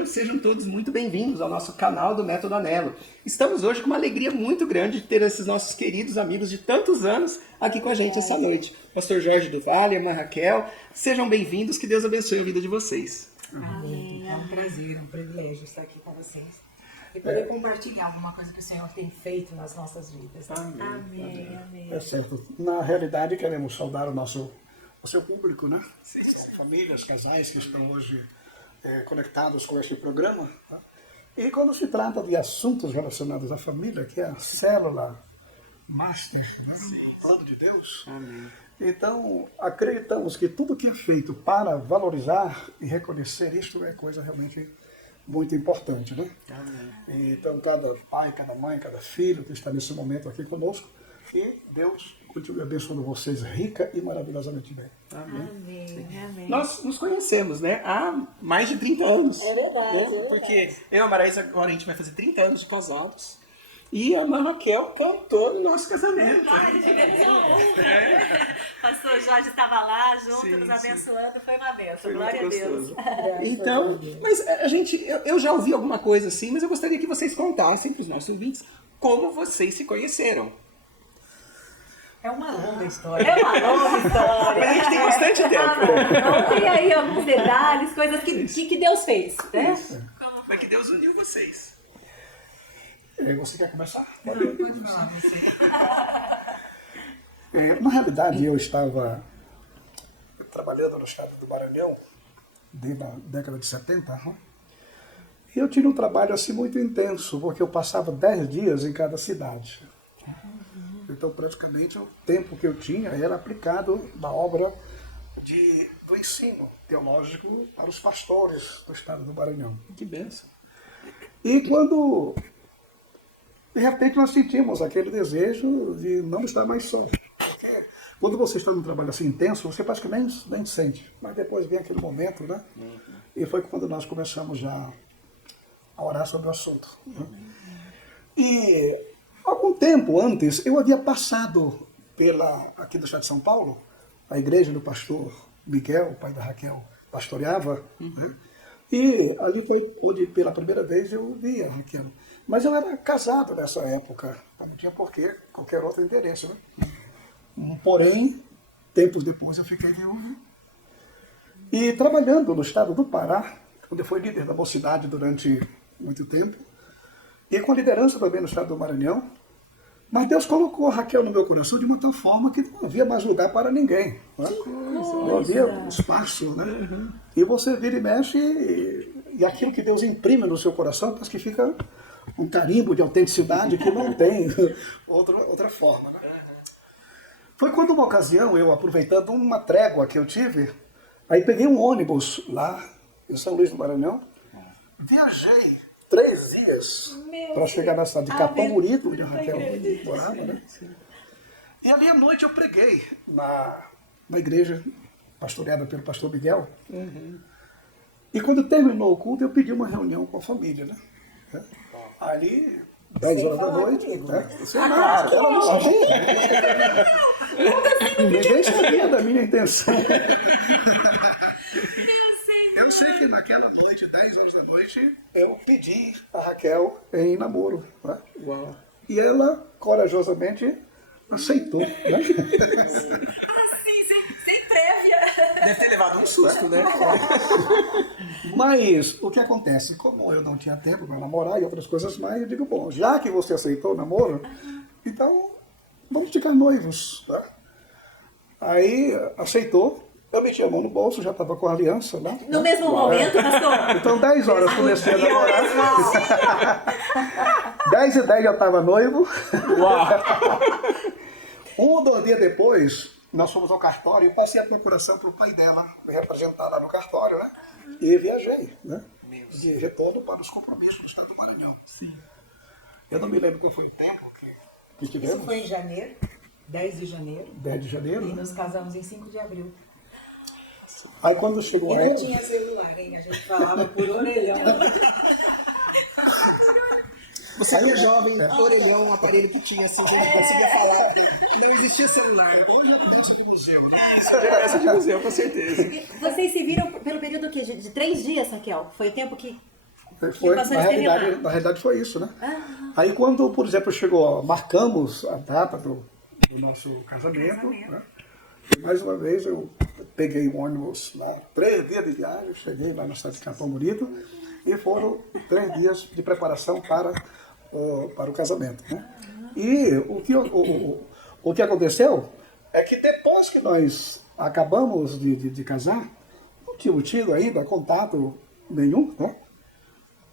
manhã, sejam todos muito bem-vindos ao nosso canal do Método Anelo. Estamos hoje com uma alegria muito grande de ter esses nossos queridos amigos de tantos anos aqui com a gente essa noite. Pastor Jorge do Vale, irmã Raquel, sejam bem-vindos, que Deus abençoe a vida de vocês. Amém. É um prazer, um privilégio estar aqui com vocês. E poder compartilhar alguma coisa que o Senhor tem feito nas nossas vidas. Amém. Amém. É certo. Na realidade, queremos saudar o seu público, né? Sim. Famílias, casais que estão hoje conectados com este programa. Tá? E quando se trata de assuntos relacionados à família, que é a célula master, né? Plano de Deus. Amém. Então, acreditamos que tudo que é feito para valorizar e reconhecer isto é coisa realmente muito importante, né? Amém. Então, cada pai, cada mãe, cada filho que está nesse momento aqui conosco, que Deus continue abençoando vocês rica e maravilhosamente bem. Amém. Amém. Amém. Nós nos conhecemos, né, há mais de 30 anos. É verdade, né? é verdade. Porque eu e a Maraísa agora a gente vai fazer 30 anos de casados. E a irmã Raquel cantou no nosso casamento. Ai, tivemos uma honra. Pastor Jorge estava lá junto, Sim, nos sim. abençoando, foi uma benção. Foi Glória a muito Deus. gostoso. Então, mas eu já ouvi alguma coisa assim, mas eu gostaria que vocês contassem para os nossos ouvintes como vocês se conheceram. É uma longa história. É uma longa história. A gente tem bastante tempo. Vamos ter aí alguns detalhes, coisas que Deus fez, né? Como foi que Deus uniu vocês? Você quer começar? Pode falar, você. Na realidade, eu estava trabalhando no estado do Maranhão, desde a década de 70, né? E eu tinha um trabalho assim muito intenso, porque eu passava 10 dias em cada cidade. Então, praticamente, o tempo que eu tinha era aplicado na obra do ensino teológico para os pastores do estado do Maranhão. Que benção. E quando, de repente, nós sentimos aquele desejo de não estar mais só. Porque quando você está num trabalho assim intenso, você praticamente nem sente. Mas depois vem aquele momento, né? E foi quando nós começamos já a orar sobre o assunto. Né? E algum tempo antes, eu havia passado aqui do estado de São Paulo, a igreja do pastor Miguel, pai da Raquel, pastoreava. Né? E ali foi onde, pela primeira vez, eu vi a Raquel. Mas eu era casado nessa época, não tinha porquê, qualquer outro interesse. Né? Porém, tempos depois eu fiquei viúvo. E trabalhando no estado do Pará, onde eu fui líder da mocidade durante muito tempo, e com a liderança também no estado do Maranhão, mas Deus colocou a Raquel no meu coração de uma tal forma que não havia mais lugar para ninguém. Né? Não havia espaço. Né? E você vira e mexe, e aquilo que Deus imprime no seu coração, parece que fica um carimbo de autenticidade que não tem outra forma. Né? Foi quando uma ocasião, eu aproveitando uma trégua que eu tive, aí peguei um ônibus lá em São Luís do Maranhão, viajei 3 dias para chegar na cidade de Capão Bonito, onde a Raquel morava, né? E ali à noite eu preguei na igreja pastoreada pelo pastor Miguel. E quando terminou o culto, eu pedi uma reunião com a família, né? Ali, 10 horas da noite, né? Ninguém sabia da minha intenção. Eu sei que naquela noite, 10 horas da noite, eu pedi a Raquel em namoro. Né? Uau. E ela, corajosamente, aceitou. Né? Assim, sem prévia. Deve ter levado um susto, né? Mas o que acontece? Como eu não tinha tempo para namorar e outras coisas mais, eu digo, bom, já que você aceitou o namoro, então vamos ficar noivos. Tá? Aí aceitou. Eu meti a mão no bolso, já estava com a aliança lá. No mesmo momento, pastor? Então, 10 horas comecei a namorar. 10h10 já estava noivo. Uau! 1 ou 2 dias depois, nós fomos ao cartório e passei a procuração para o pai dela, me representar lá no cartório, né? E viajei, né? De retorno para os compromissos do estado do Maranhão. Sim. Eu não me lembro que foi o tempo que Isso tivemos. foi em janeiro, 10 de janeiro. 10 de janeiro. E Né? nos casamos em 5 de abril. Aí quando chegou E a não época... tinha celular, hein? A gente falava por orelhão. Você é jovem, orelhão, um aparelho que tinha assim, que não conseguia falar. Não existia celular. Hoje é peça de museu, né? Isso é peça de museu, com certeza. Vocês se viram pelo período que de 3 dias, Raquel? Foi o tempo que Foi, passou na esteve lá. realidade foi isso, né? Aí quando, por exemplo, chegou, marcamos a data do nosso casamento, né? E mais uma vez eu peguei o ônibus lá, 3 dias de viagem, cheguei lá na cidade de Capão Bonito e foram 3 dias de preparação para o casamento, né? E o que aconteceu é que depois que nós acabamos de casar, não tínhamos tido ainda contato nenhum, né?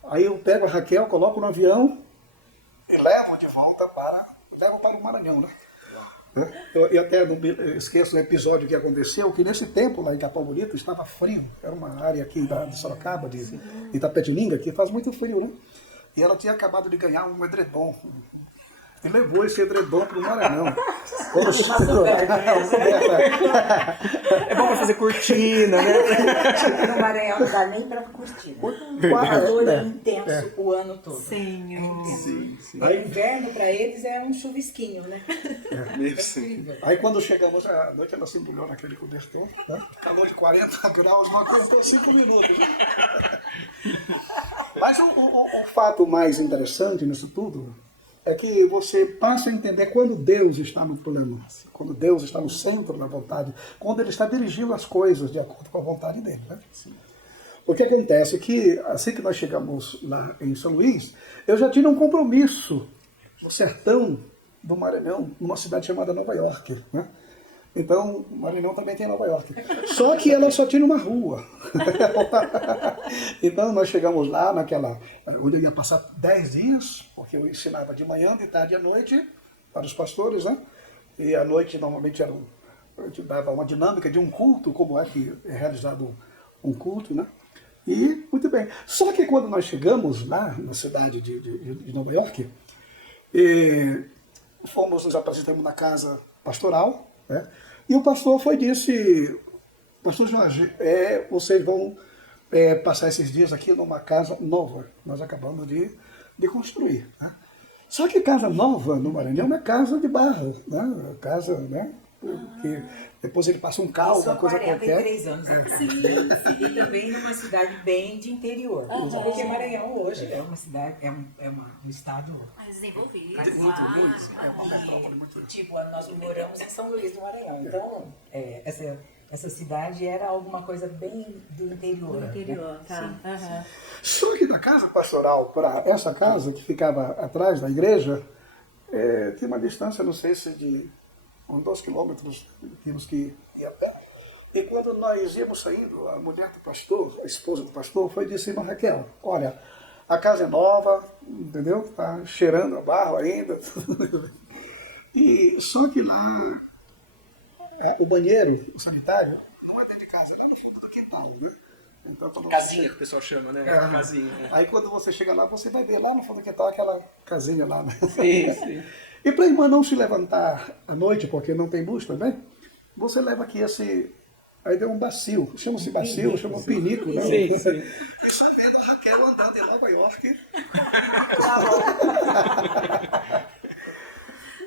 Aí eu pego a Raquel, coloco no avião e levo de volta para o Maranhão, né? Eu até não esqueço o episódio que aconteceu, que nesse tempo lá em Capão Bonito estava frio, era uma área aqui de Sorocaba, de Itapetininga, que faz muito frio, né? E ela tinha acabado de ganhar um edredom, e levou esse edredom para o Maranhão. Quando chegou lá, É bom pra fazer cortina, né? No Maranhão não dá nem para curtir. O calor é intenso o ano todo. Senhor. O inverno para eles é um chuvisquinho, né? Aí quando chegamos à noite, ela se embrulhou naquele cobertor, né? Calor de 40 graus, não aguentou 5 minutos. Mas o fato mais interessante nisso tudo é que você passa a entender quando Deus está no plano, quando Deus está no centro da vontade, quando Ele está dirigindo as coisas de acordo com a vontade dEle, né? O que acontece é que, assim que nós chegamos lá em São Luís, eu já tinha um compromisso no sertão do Maranhão, numa cidade chamada Nova York, né? Então, o Maranhão também tem Nova York. Só que ela só tinha uma rua. Então, nós chegamos lá, onde eu ia passar 10 dias, porque eu ensinava de manhã, de tarde e à noite, para os pastores, né? E à noite, normalmente, eu te dava uma dinâmica de um culto, como é que é realizado um culto, né? E, muito bem. Só que quando nós chegamos lá, na cidade de Nova York, nos apresentamos na casa pastoral, né? E o pastor disse, pastor Jorge, vocês vão passar esses dias aqui numa casa nova. Nós acabamos de construir, né? Só que casa nova no Maranhão é casa de barro, né? Casa, né? Que depois ele passa um cal, uma coisa qualquer. 43 anos. E também numa cidade bem de interior. Porque Maranhão hoje é uma cidade, um estado Mais desenvolvido. Muito. É uma metrópole muito. tipo, nós moramos em São Luís do Maranhão. Então, essa cidade era alguma coisa bem do interior. Do interior, né? tá. Só que da casa pastoral para essa casa que ficava atrás da igreja, tinha uma distância, não sei se de uns 2 quilômetros, tínhamos que ir a pé. E quando nós íamos saindo, a mulher do pastor, a esposa do pastor, foi e disse, irmã Raquel, olha, a casa é nova, entendeu? Está cheirando a barro ainda. E só que lá, o banheiro, o sanitário, não é dentro de casa, é lá no fundo do quintal, né? Então, Casinha que o pessoal chama, né? Casinha. Né? Aí quando você chega lá, você vai ver lá no fundo do quintal aquela casinha lá, né? Sim. E para a irmã não se levantar à noite, porque não tem luz também, você leva aqui esse... Aí deu um bacio, chama-se bacio, chama pinico, né? Sim. E sai vendo a Raquel andando em Nova York.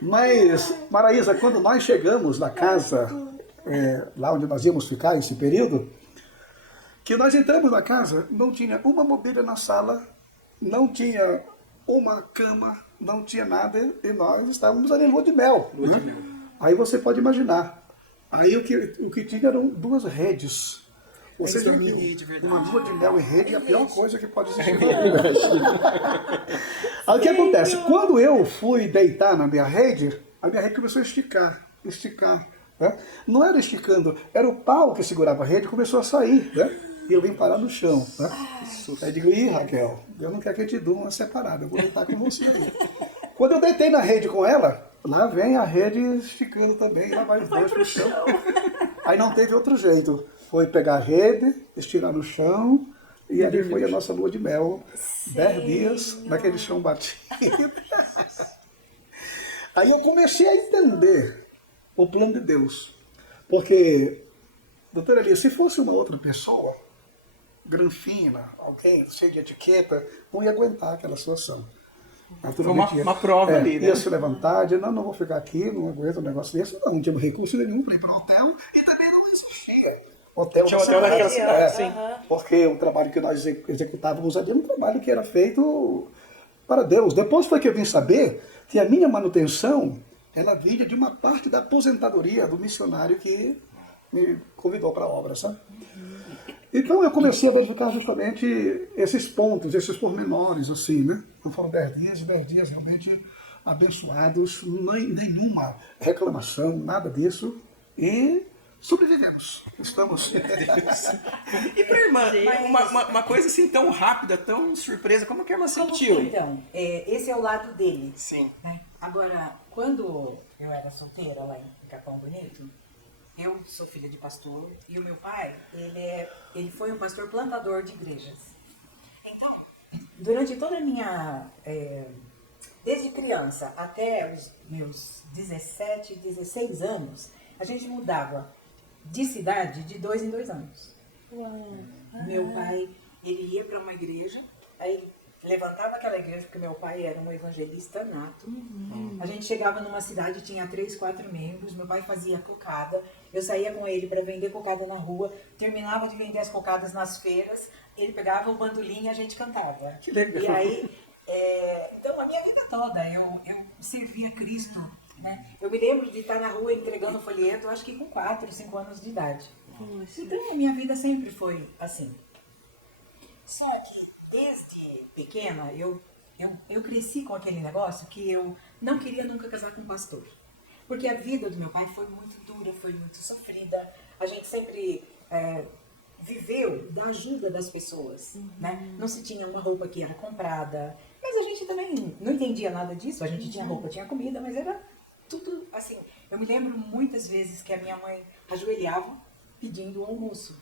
Mas, Maraísa, quando nós chegamos na casa, lá onde nós íamos ficar esse período, que nós entramos na casa, não tinha uma mobília na sala, não tinha uma cama, não tinha nada, e nós estávamos ali em lua de mel. Aí você pode imaginar. Aí o que tinha eram 2 redes. Você já viu uma lua de mel e rede é a pior coisa que pode existir. Aí o que acontece? Quando eu fui deitar na minha rede, a minha rede começou a esticar. Né? Não era esticando, era o pau que segurava a rede, começou a sair. Né? E eu vim parar no chão. Né? Aí eu digo, Raquel, Deus não quer que eu te dê uma separada, eu vou deitar com você aí. Quando eu deitei na rede com ela, lá vem a rede esticando também, lá vai os 2 pro chão. Aí não teve outro jeito. Foi pegar a rede, estirar no chão, e ali foi a nossa lua de mel. 10 dias naquele chão batido. Aí eu comecei a entender o plano de Deus. Porque, doutora Elia, se fosse uma outra pessoa, granfina, alguém cheio de etiqueta, não ia aguentar aquela situação. Foi uma prova ali, né? Ia se levantar, dizer, não vou ficar aqui, não aguento um negócio desse. Não tinha recurso nenhum para ir para o hotel e também não existia hotel Tinha da hotel naquela cidade. cidade, sim. Porque o trabalho que nós executávamos ali era um trabalho que era feito para Deus. Depois foi que eu vim saber que a minha manutenção, ela vinha de uma parte da aposentadoria do missionário que me convidou para a obra, sabe? Então eu comecei a verificar justamente esses pontos, esses pormenores, assim, né? Não foram 10 dias realmente abençoados, nenhuma reclamação, nada disso. E sobrevivemos. Estamos. E pra irmã, uma coisa assim tão rápida, tão surpresa, como que a irmã sentiu? Então, esse é o lado dele. Sim. Né? Agora, quando eu era solteira lá em Capão Bonito, eu sou filha de pastor e o meu pai, ele foi um pastor plantador de igrejas. Então, durante toda a minha... desde criança até os meus 17, 16 anos, a gente mudava de cidade de 2 em 2 anos. Meu pai, ele ia para uma igreja, aí levantava aquela igreja, porque meu pai era um evangelista nato. A gente chegava numa cidade, tinha 3, 4 membros, meu pai fazia cocada, eu saía com ele para vender cocada na rua, terminava de vender as cocadas nas feiras, ele pegava o bandolim e a gente cantava. Que legal. E aí, então a minha vida toda, eu servia Cristo, né? Eu me lembro de estar na rua entregando folheto, acho que com 4, 5 anos de idade. Então a minha vida sempre foi assim. Só que desde pequena eu cresci com aquele negócio que eu não queria nunca casar com um pastor. Porque a vida do meu pai foi muito dura, foi muito sofrida. A gente sempre viveu da ajuda das pessoas, né? Não se tinha uma roupa que era comprada, mas a gente também não entendia nada disso. A gente tinha roupa, tinha comida, mas era tudo assim. Eu me lembro muitas vezes que a minha mãe ajoelhava pedindo o almoço.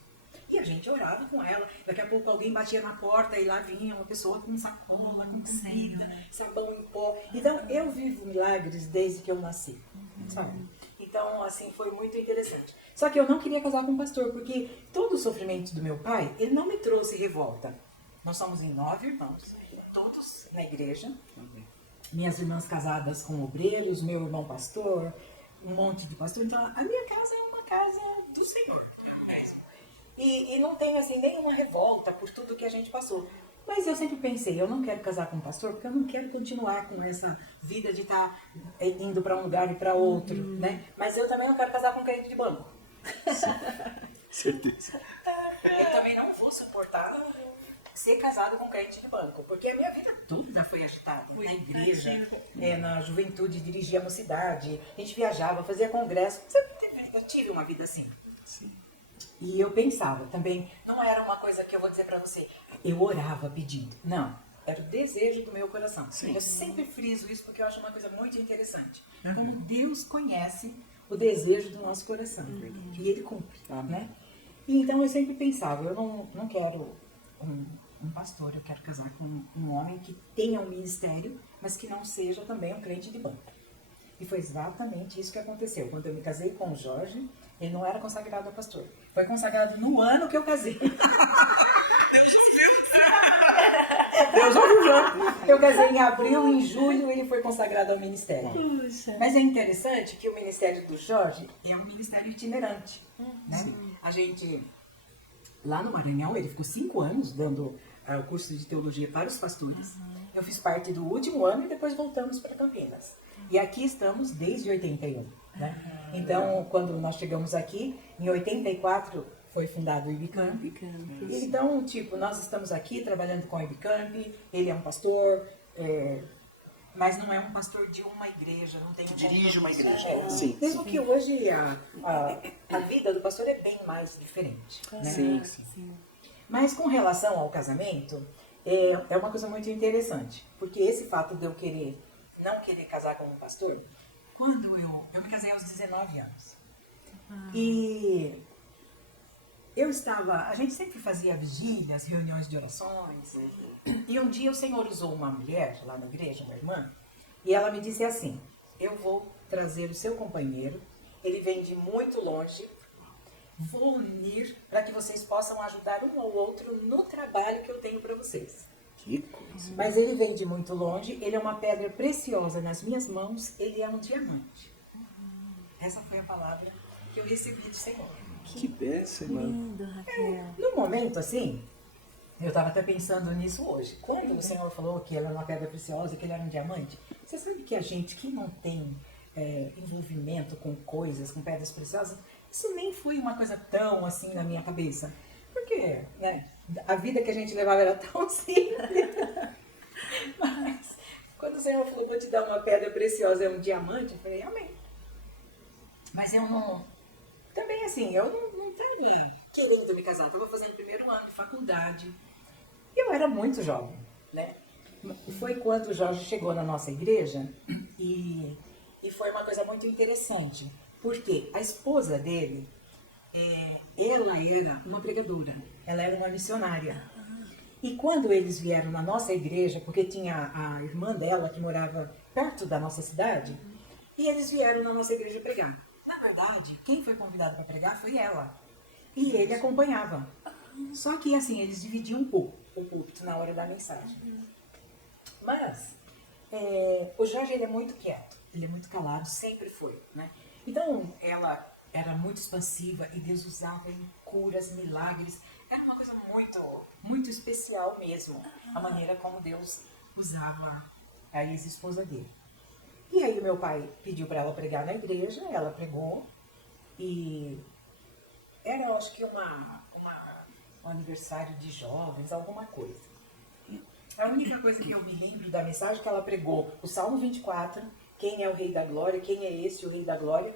E a gente orava com ela. Daqui a pouco alguém batia na porta e lá vinha uma pessoa com sacola, com seda, sabão em pó. Então eu vivo milagres desde que eu nasci, sabe? Então, assim, foi muito interessante. Só que eu não queria casar com um pastor, porque todo o sofrimento do meu pai, ele não me trouxe revolta. Nós somos em 9 irmãos, todos na igreja. Minhas irmãs casadas com obreiros, meu irmão pastor, um monte de pastor. Então, a minha casa é uma casa do Senhor mesmo. E não tem, assim, nenhuma revolta por tudo que a gente passou. Mas eu sempre pensei, eu não quero casar com um pastor, porque eu não quero continuar com essa vida de estar indo para um lugar e para outro, né? Mas eu também não quero casar com um crente de banco. Certeza. Eu também não vou suportar ser casado com um crente de banco, porque a minha vida toda foi agitada. Na igreja, na juventude, dirigia a mocidade, a gente viajava, fazia congresso. Eu tive uma vida assim. Sim. E eu pensava também, não era uma coisa que eu vou dizer pra você, eu orava pedindo. Não, era o desejo do meu coração. Sim. Eu sempre friso isso porque eu acho uma coisa muito interessante. Como Deus conhece o desejo do nosso coração. E Ele cumpre, né? E então eu sempre pensava, eu não quero um pastor, eu quero casar com um homem que tenha um ministério, mas que não seja também um crente de banco. E foi exatamente isso que aconteceu. Quando eu me casei com o Jorge, ele não era consagrado a pastor. Foi consagrado no ano que eu casei. Deus ouviu. Eu casei em abril, em julho ele foi consagrado ao ministério. Puxa. Mas é interessante que o ministério do Jorge é um ministério itinerante. Né? A gente, lá no Maranhão, ele ficou 5 anos dando o curso de teologia para os pastores. Eu fiz parte do último ano e depois voltamos para Campinas. E aqui estamos desde 81. Né? Então, quando nós chegamos aqui, em 84 foi fundado o Ibicamp. Então, tipo, nós estamos aqui trabalhando com o Ibicamp, ele é um pastor, mas não é um pastor de uma igreja, não tem um Dirige uma igreja. Sim. Mesmo que hoje a vida do pastor é bem mais diferente. Né? Sim. Mas com relação ao casamento, é uma coisa muito interessante, porque esse fato de eu não querer casar com um pastor, quando eu me casei aos 19 anos. E a gente sempre fazia vigílias, reuniões de orações. E um dia o Senhor usou uma mulher lá na igreja, uma irmã, e ela me disse assim: eu vou trazer o seu companheiro, ele vem de muito longe, vou unir para que vocês possam ajudar um ao outro no trabalho que eu tenho para vocês. Que coisa. Mas ele vem de muito longe, ele é uma pedra preciosa nas minhas mãos, ele é um diamante. Essa foi a palavra que eu recebi do Senhor. Que bênção, mano. Lindo, Raquel. No momento, assim, eu estava até pensando nisso hoje. Quando o Senhor falou que ela era uma pedra preciosa, que ele era um diamante, você sabe que a gente que não tem envolvimento com coisas, com pedras preciosas, isso nem foi uma coisa tão assim na minha cabeça. Porque, né, a vida que a gente levava era tão simples. Mas, quando o Senhor falou, vou te dar uma pedra preciosa, é um diamante, eu falei, amém. Mas eu não... Também assim, eu não estava querendo me casar, estava fazendo o primeiro ano de faculdade. Eu era muito jovem, né? Foi quando o Jorge chegou na nossa igreja e foi uma coisa muito interessante, porque a esposa dele, ela era uma pregadora, ela era uma missionária. E quando eles vieram na nossa igreja, porque tinha a irmã dela que morava perto da nossa cidade, e eles vieram na nossa igreja pregar. Na verdade, quem foi convidado para pregar foi ela. E ele acompanhava. Só que assim, eles dividiam um pouco o púlpito na hora da mensagem. Mas o Jorge, ele é muito quieto, ele é muito calado, sempre foi, né? Então, ela era muito expansiva e Deus usava em curas, milagres. Era uma coisa muito, muito especial mesmo, a maneira como Deus usava a ex-esposa dele. E aí meu pai pediu para ela pregar na igreja, ela pregou e era, acho que um aniversário de jovens, alguma coisa. A única coisa que eu me lembro da mensagem é que ela pregou o Salmo 24, quem é o Rei da Glória, quem é esse o Rei da Glória,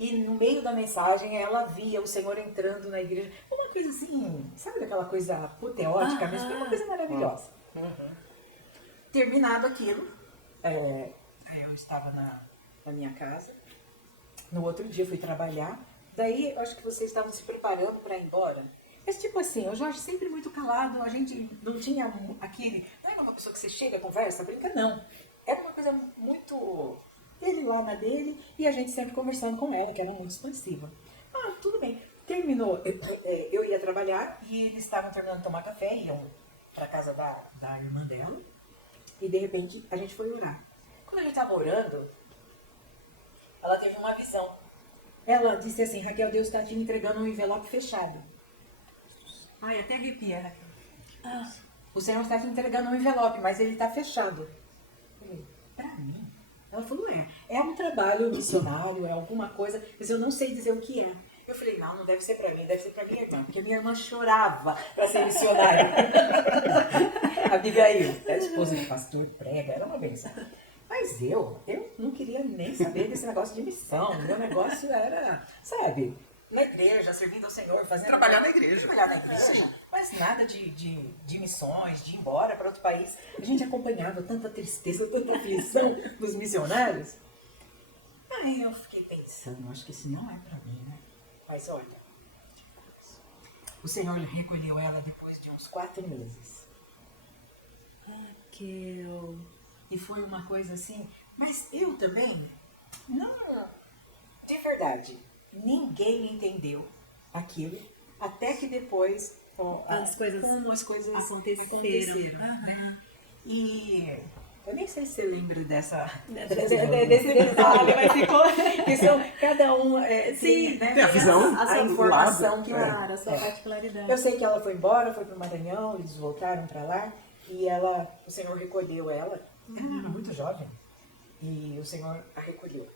e no meio da mensagem ela via o Senhor entrando na igreja. Uma coisa assim, sabe aquela coisa apoteótica mesmo? Foi uma coisa maravilhosa. Terminado aquilo, eu estava na minha casa, no outro dia eu fui trabalhar, daí eu acho que vocês estavam se preparando para ir embora. Mas tipo assim, o Jorge sempre muito calado, a gente não tinha aquele... Não é uma pessoa que você chega, conversa, brinca, não. Era uma coisa muito... Ele lá na dele e a gente sempre conversando com ela, que era muito expansiva. Ah, tudo bem. Terminou, eu ia trabalhar e eles estavam terminando de tomar café, iam para casa da irmã dela. E de repente a gente foi orar. Quando a gente estava orando, ela teve uma visão. Ela disse assim, Raquel, Deus está te entregando um envelope fechado. Ai, até arrepia, Raquel. O Senhor está te entregando um envelope, mas ele está fechado. Eu falei, pra mim? Ela falou, é um trabalho missionário, é alguma coisa, mas eu não sei dizer o que é. Eu falei, não deve ser pra mim, deve ser pra minha irmã, porque a minha irmã chorava pra ser missionária. A Abigail, a esposa do pastor, prega, era uma benção. Mas eu não queria nem saber desse negócio de missão. Meu negócio era, sabe, na igreja, servindo ao Senhor, fazendo... Trabalhar na igreja. Trabalhar na igreja, mas nada de missões, de ir embora para outro país. A gente acompanhava tanta tristeza, tanta aflição dos missionários. Aí eu fiquei pensando, acho que isso não é para mim, né? Mas olha, o Senhor recolheu ela depois de uns 4 meses. Raquel. E foi uma coisa assim, mas eu também, não, de verdade, ninguém entendeu aquilo, até que depois As coisas aconteceram. Né? E eu nem sei se você lembra desse detalhe, mas ficou... que são, cada um Sim, né, tem a visão, a informação lado, que Claro, a sua particularidade. Eu sei que ela foi embora, foi para o Maranhão, eles voltaram para lá e o Senhor recolheu ela. Ela era muito jovem e o Senhor a recolheu.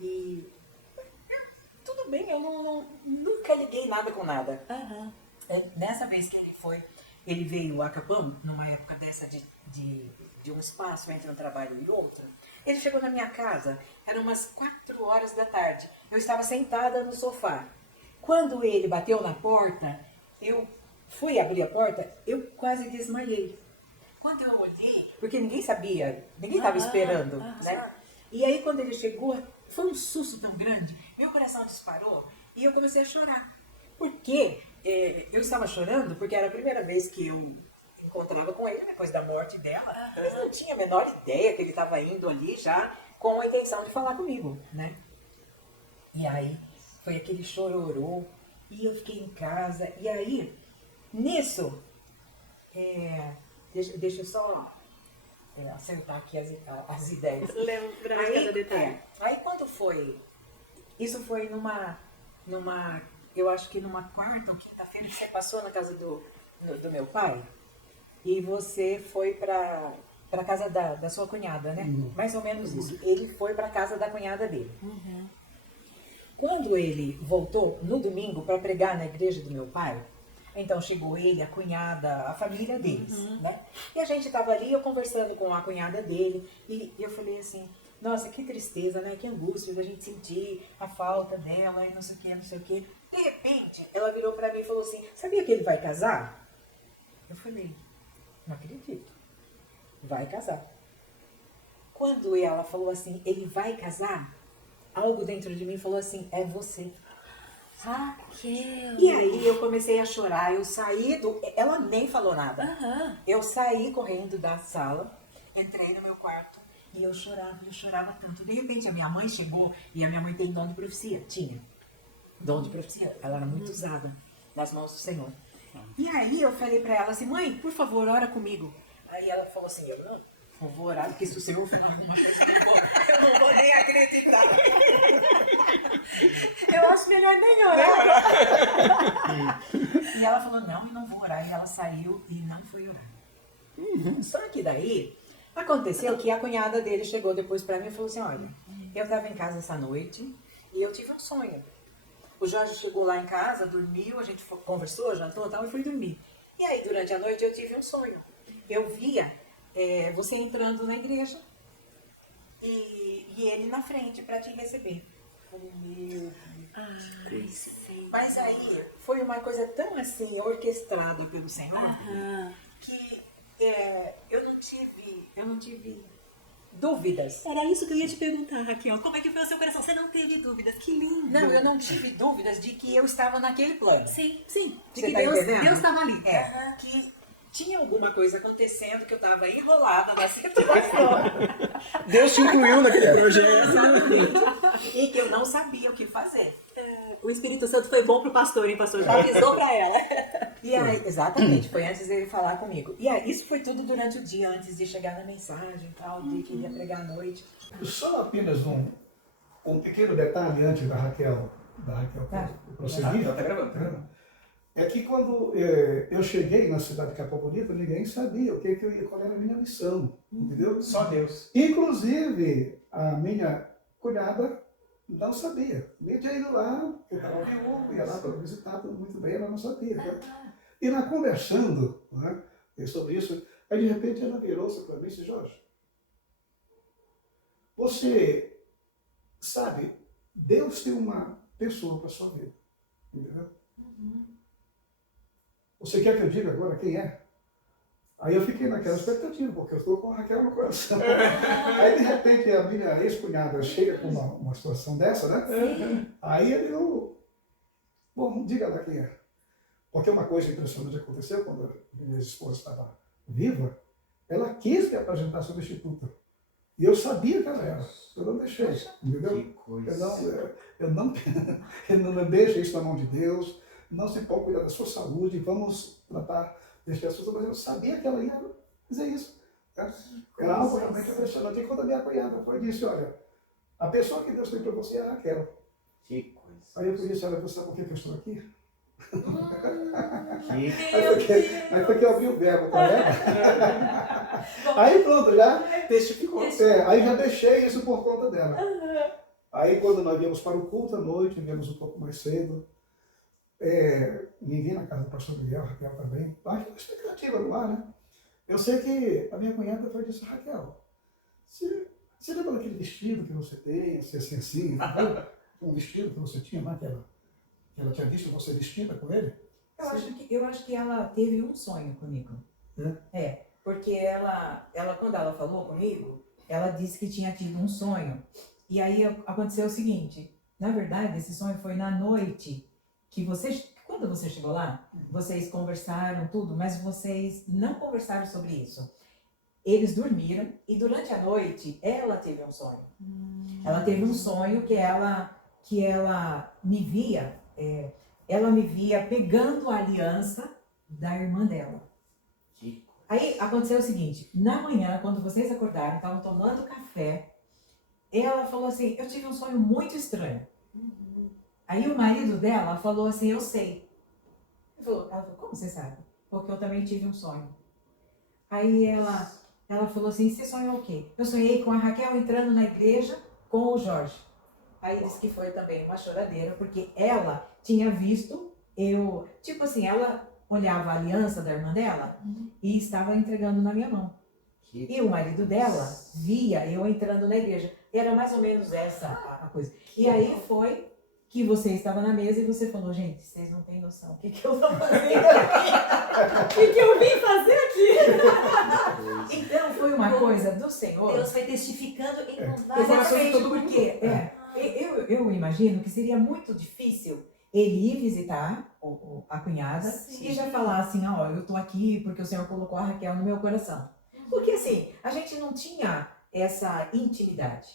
E tudo bem, eu nunca liguei nada com nada. Nessa vez que ele veio a Capão, numa época dessa de um espaço entre um trabalho e outro, ele chegou na minha casa, eram umas 4 horas da tarde. Eu estava sentada no sofá. Quando ele bateu na porta, eu fui abrir a porta, eu quase desmaiei. Quando eu olhei, porque ninguém sabia, ninguém estava esperando, né? E aí quando ele chegou, foi um susto tão grande, meu coração disparou e eu comecei a chorar. Por quê? Eu estava chorando porque era a primeira vez que eu encontrava com ele depois da morte dela. Mas não tinha a menor ideia que ele estava indo ali já com a intenção de falar comigo, né? E aí foi aquele chororô e eu fiquei em casa. E aí, nisso, deixa eu só acertar aqui as ideias. Lembrar de cada detalhe. Aí quando foi... Isso foi numa eu acho que numa quarta ou quinta-feira, você passou na casa do meu pai e você foi para casa da sua cunhada, né? Mais ou menos isso. Ele foi para casa da cunhada dele. Quando ele voltou no domingo para pregar na igreja do meu pai, então chegou ele, a cunhada, a família deles, né? E a gente estava ali, eu conversando com a cunhada dele, e eu falei assim, nossa, que tristeza, né? Que angústia da gente sentir a falta dela e não sei o que, não sei o que. De repente, ela virou para mim e falou assim, sabia que ele vai casar? Eu falei, não acredito. Vai casar. Quando ela falou assim, ele vai casar, algo dentro de mim falou assim, é você. Raquel. E aí eu comecei a chorar, eu saí ela nem falou nada. Eu saí correndo da sala, entrei no meu quarto e eu chorava tanto. De repente a minha mãe chegou e a minha mãe tem dom de profecia, tinha dom de profecia, ela era muito usada nas mãos do Senhor. E aí eu falei pra ela assim, mãe, por favor, ora comigo. Aí ela falou assim, eu não vou orar, porque se o Senhor falar alguma coisa, eu não vou nem acreditar. Eu acho melhor nem orar. E ela falou, não, eu não vou orar. E ela saiu e não foi orar. Só que daí, aconteceu que a cunhada dele chegou depois pra mim e falou assim, olha, eu estava em casa essa noite e eu tive um sonho. O Jorge chegou lá em casa, dormiu, a gente conversou, jantou e tal, e foi dormir. E aí, durante a noite, eu tive um sonho. Eu via você entrando na igreja e ele na frente para te receber. Eu falei, meu Deus. Mas aí, foi uma coisa tão assim, orquestrada pelo Senhor, que eu não tive dúvidas. Era isso que eu ia te perguntar, Raquel. Como é que foi o seu coração? Você não teve dúvidas? Que lindo. Não, eu não tive dúvidas de que eu estava naquele plano. Sim. De Você que tá entendendo? Deus estava ali. Que tinha alguma coisa acontecendo, que eu estava enrolada na situação. Deus te incluiu naquele projeto. Exatamente. E que eu não sabia o que fazer. O Espírito Santo foi bom pro pastor, hein, pastor? Avisou pra ela. E aí, exatamente, foi antes dele falar comigo. E aí, isso foi tudo durante o dia, antes de chegar na mensagem e tal, de que ia pregar à noite. Só apenas um pequeno detalhe antes da Raquel prosseguir. Tá gravando. É que quando eu cheguei na cidade de Capão Bonito, ninguém sabia qual era a minha missão, entendeu? Só Deus. Inclusive, a minha cunhada não sabia. Nem tinha ido lá, eu estava viúvo, ia lá para visitar, tudo muito bem, ela não sabia. Né? E lá conversando, né, sobre isso, aí de repente ela virou-se para mim e disse, Jorge, você sabe, Deus tem uma pessoa para a sua vida, entendeu? Você quer que eu diga agora quem é? Aí eu fiquei naquela expectativa, porque eu estou com a Raquel no coração. Aí de repente a minha ex-cunhada chega com uma situação dessa, né? Aí eu, bom, diga lá quem é. Porque uma coisa impressionante aconteceu quando a minha esposa estava viva, ela quis me apresentar substituta. E eu sabia que ela era. Eu não deixei, entendeu? Que coisa. Eu não deixo isso na mão de Deus. Não se pode cuidar da sua saúde, vamos tratar deste assunto, mas eu sabia que ela ia dizer isso. Né? Era algo realmente impressionante. E quando a minha cunhada foi disse, olha, a pessoa que Deus tem para você é a Raquel. Que coisa. Aí eu disse, olha, você sabe por que eu estou aqui? Que... Aí foi que eu ouvi o verbo para ela. Aí pronto, já Testificou. aí já deixei isso por conta dela. Aí quando nós viemos para o culto à noite, viemos um pouco mais cedo, ninguém na casa do pastor Miguel, Raquel também, mas uma expectativa no ar, né? Eu sei que a minha cunhada foi disso, Raquel, você lembra daquele vestido que você tem, assim, entendeu? Um vestido que você tinha lá, que ela tinha visto você vestida com ele? Eu acho que ela teve um sonho comigo. Porque ela, quando ela falou comigo, ela disse que tinha tido um sonho. E aí aconteceu o seguinte, na verdade, esse sonho foi na noite que quando você chegou lá, vocês conversaram tudo, mas vocês não conversaram sobre isso. Eles dormiram e durante a noite ela teve um sonho. Ela teve um sonho que ela me via, pegando a aliança da irmã dela. Aí aconteceu o seguinte, na manhã, quando vocês acordaram, estavam tomando café, ela falou assim, eu tive um sonho muito estranho. Aí o marido dela falou assim, eu sei. Ela falou, como você sabe? Porque eu também tive um sonho. Aí ela falou assim, você sonhou o quê? Eu sonhei com a Raquel entrando na igreja com o Jorge. Aí disse que foi também uma choradeira, porque ela tinha visto eu, tipo assim, ela olhava a aliança da irmã dela e estava entregando na minha mão. E o marido dela via eu entrando na igreja. E era mais ou menos essa a coisa. E aí foi que você estava na mesa e você falou, gente, vocês não têm noção. O que eu estou fazendo aqui? O que eu vim fazer aqui? Então foi uma coisa do Senhor. Deus foi testificando em Exatamente, porque eu imagino que seria muito difícil ele ir visitar a cunhada e já falar assim, ó, eu tô aqui porque o Senhor colocou a Raquel no meu coração. Porque assim, a gente não tinha essa intimidade,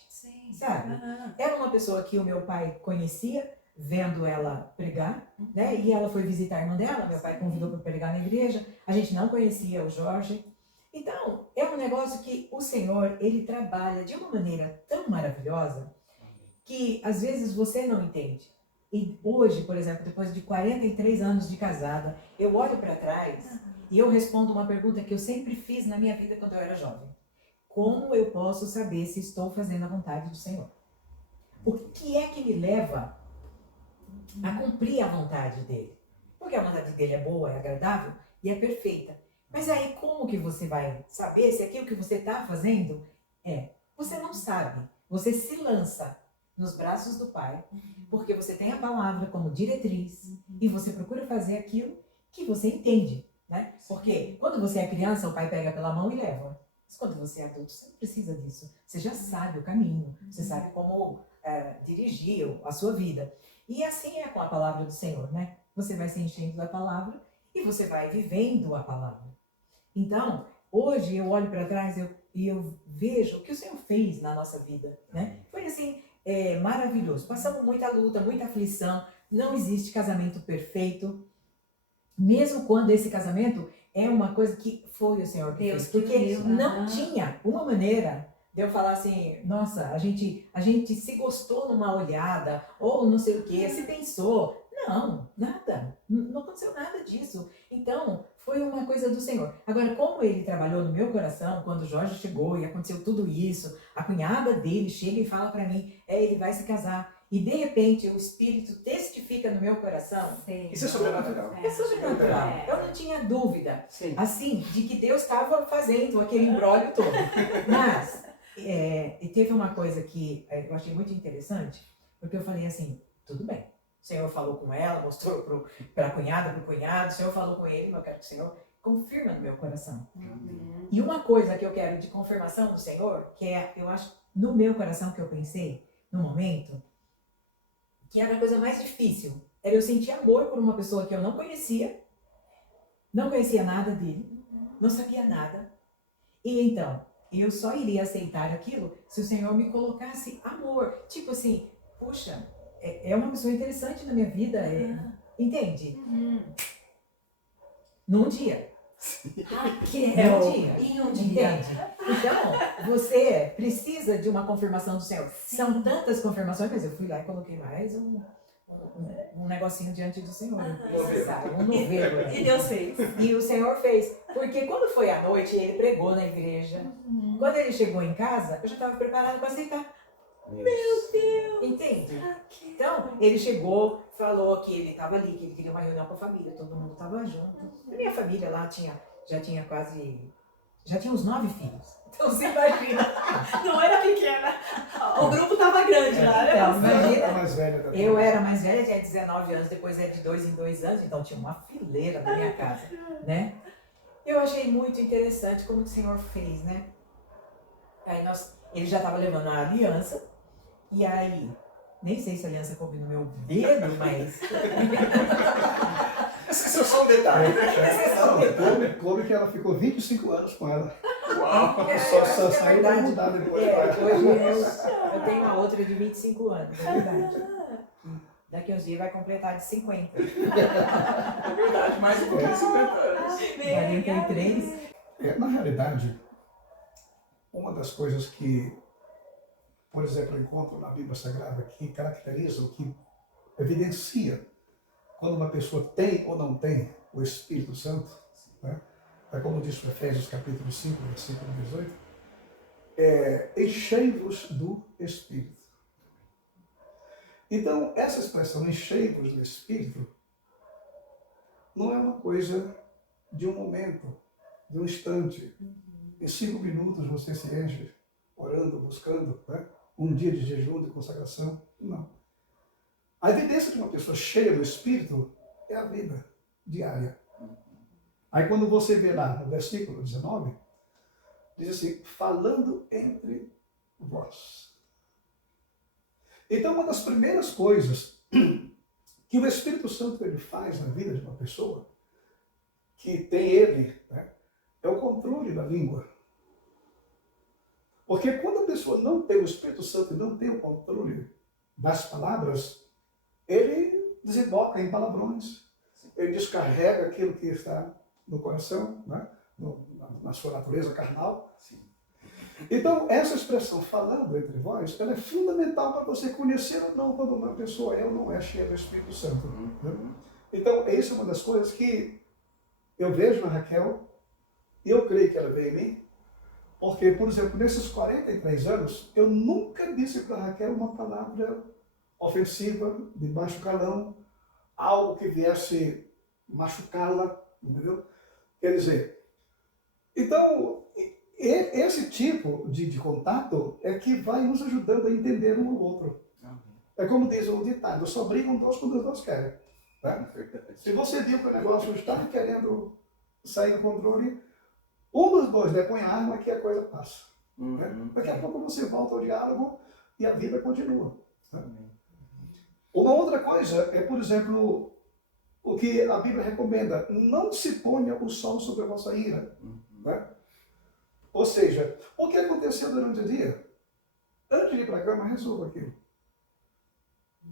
sabe? Era uma pessoa que o meu pai conhecia, vendo ela pregar, né? E ela foi visitar a irmã dela, meu pai convidou para pregar na igreja, a gente não conhecia o Jorge. Então, é um negócio que o Senhor, ele trabalha de uma maneira tão maravilhosa que às vezes você não entende. E hoje, por exemplo, depois de 43 anos de casada, eu olho para trás e eu respondo uma pergunta que eu sempre fiz na minha vida quando eu era jovem. Como eu posso saber se estou fazendo a vontade do Senhor? O que é que me leva a cumprir a vontade dele? Porque a vontade dele é boa, é agradável e é perfeita. Mas aí como que você vai saber se aquilo que você está fazendo você não sabe. Você se lança nos braços do Pai, porque você tem a palavra como diretriz e você procura fazer aquilo que você entende, né? Porque quando você é criança, o Pai pega pela mão e leva. Mas quando você é adulto, você não precisa disso. Você já sabe o caminho, você sabe como dirigir a sua vida. E assim é com a palavra do Senhor, né? Você vai se enchendo da palavra e você vai vivendo a palavra. Então, hoje eu olho para trás e eu vejo o que o Senhor fez na nossa vida, né? Foi assim, maravilhoso. Passamos muita luta, muita aflição. Não existe casamento perfeito. Mesmo quando esse casamento é uma coisa que foi o Senhor que fez. Porque não tinha uma maneira de eu falar assim, nossa, a gente se gostou numa olhada, ou não sei o que, se pensou. Não, nada. Não aconteceu nada disso. Então, foi uma coisa do Senhor. Agora, como ele trabalhou no meu coração, quando o Jorge chegou e aconteceu tudo isso, a cunhada dele chega e fala pra mim, ele vai se casar. E de repente o Espírito testifica no meu coração. Isso é sobrenatural. É sobrenatural. Eu não tinha dúvida, assim, de que Deus estava fazendo aquele imbróglio todo. Mas, e teve uma coisa que eu achei muito interessante, porque eu falei assim, tudo bem. O Senhor falou com ela, mostrou para a cunhada, para o cunhado, o Senhor falou com ele, mas eu quero que o Senhor confirma no meu coração. E uma coisa que eu quero de confirmação do Senhor, que eu acho, no meu coração que eu pensei, no momento, que era a coisa mais difícil, era eu sentir amor por uma pessoa que eu não conhecia nada dele, não sabia nada. E então, eu só iria aceitar aquilo se o Senhor me colocasse amor. Tipo assim, puxa, é uma pessoa interessante na minha vida, entende? Num dia. Em um dia. Entende? Então, você precisa de uma confirmação do Senhor. São tantas confirmações, mas eu fui lá e coloquei mais um negocinho diante do Senhor. Um novelo. E Deus fez. E o Senhor fez. Porque quando foi à noite, ele pregou na igreja. Quando ele chegou em casa, eu já estava preparada para aceitar. Meu Deus! Entende? Então, ele chegou, falou que ele estava ali, que ele queria uma reunião com a família, todo mundo estava junto. A minha família lá já tinha uns 9 filhos. Então, você imagina. Não era pequena. O grupo estava grande lá, né? Então, imagina. A mais velha também. Eu era mais velha, tinha 19 anos, depois de 2 em 2 anos, então tinha uma fileira na minha casa, né? Eu achei muito interessante como o Senhor fez, né? Aí ele já estava levando a aliança, e aí, nem sei se a aliança coube no meu dedo, mas... Esse é só um detalhe. Coube que ela ficou 25 anos com ela. Uau! Só saiu pra mudar depois. Hoje eu tenho uma outra de 25 anos, é verdade. Daqui uns dias vai completar de 50. É verdade, mais um pouquinho de 50 anos. 43. Na realidade, uma das coisas que, por exemplo, eu encontro na Bíblia Sagrada que caracteriza o que evidencia quando uma pessoa tem ou não tem o Espírito Santo, né? É como diz o Efésios capítulo 5, versículo 18, enchei-vos do Espírito. Então, essa expressão, enchei-vos do Espírito, não é uma coisa de um momento, de um instante. Em 5 minutos você se enche, orando, buscando, né? Um dia de jejum, de consagração. Não. A evidência de uma pessoa cheia do Espírito é a vida diária. Aí quando você vê lá no versículo 19, diz assim, falando entre vós. Então uma das primeiras coisas que o Espírito Santo ele faz na vida de uma pessoa, que tem ele, né, é o controle da língua. Porque quando a pessoa não tem o Espírito Santo e não tem o controle das palavras, ele desemboca em palavrões, ele descarrega aquilo que está no coração, né? Na sua natureza carnal. Então, essa expressão falando entre vós, ela é fundamental para você conhecer ou não quando uma pessoa é ou não é cheia do Espírito Santo. Né? Então, essa é uma das coisas que eu vejo na Raquel, e eu creio que ela veio em mim, porque, por exemplo, nesses 43 anos, eu nunca disse para a Raquel uma palavra ofensiva, de baixo calão, algo que viesse machucá-la, entendeu? Quer dizer, então, esse tipo de contato é que vai nos ajudando a entender um ao outro. É como diz o ditado, só brigam dois quando os dois querem. Né? Se você viu que o negócio está querendo sair do controle, um dos dois depõe a arma que a coisa passa. Né? Daqui a pouco você volta ao diálogo e a vida continua. Né? Uma outra coisa é, por exemplo, o que a Bíblia recomenda, não se ponha o sol sobre a vossa ira. Né? Ou seja, o que aconteceu durante o dia? Antes de ir para a cama, resolva aquilo.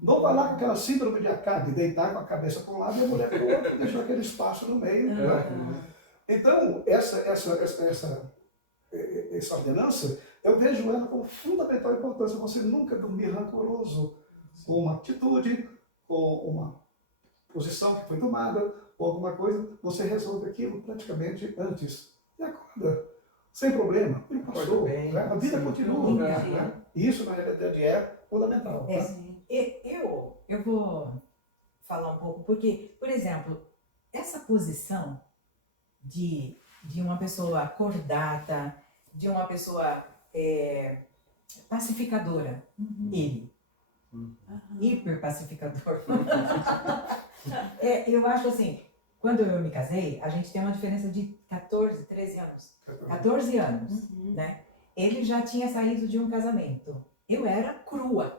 Não vai lá com aquela síndrome de Acabe, deitar com a cabeça para um lado e a mulher para o outro, deixar aquele espaço no meio. Né? Então, essa ordenança, eu vejo ela com fundamental importância. Você nunca dormir rancoroso com uma atitude, com uma posição que foi tomada, ou alguma coisa, você resolve aquilo praticamente antes. E acorda, sem problema. Ele passou, Bem, né? A vida sim, continua. Né? E isso, na realidade, é fundamental. Eu vou falar um pouco, porque, por exemplo, essa posição de uma pessoa cordata, de uma pessoa pacificadora, ele, hiper pacificador. Eu acho assim, quando eu me casei, a gente tem uma diferença de 14, 13 anos. 14 anos, né? Ele já tinha saído de um casamento. Eu era crua,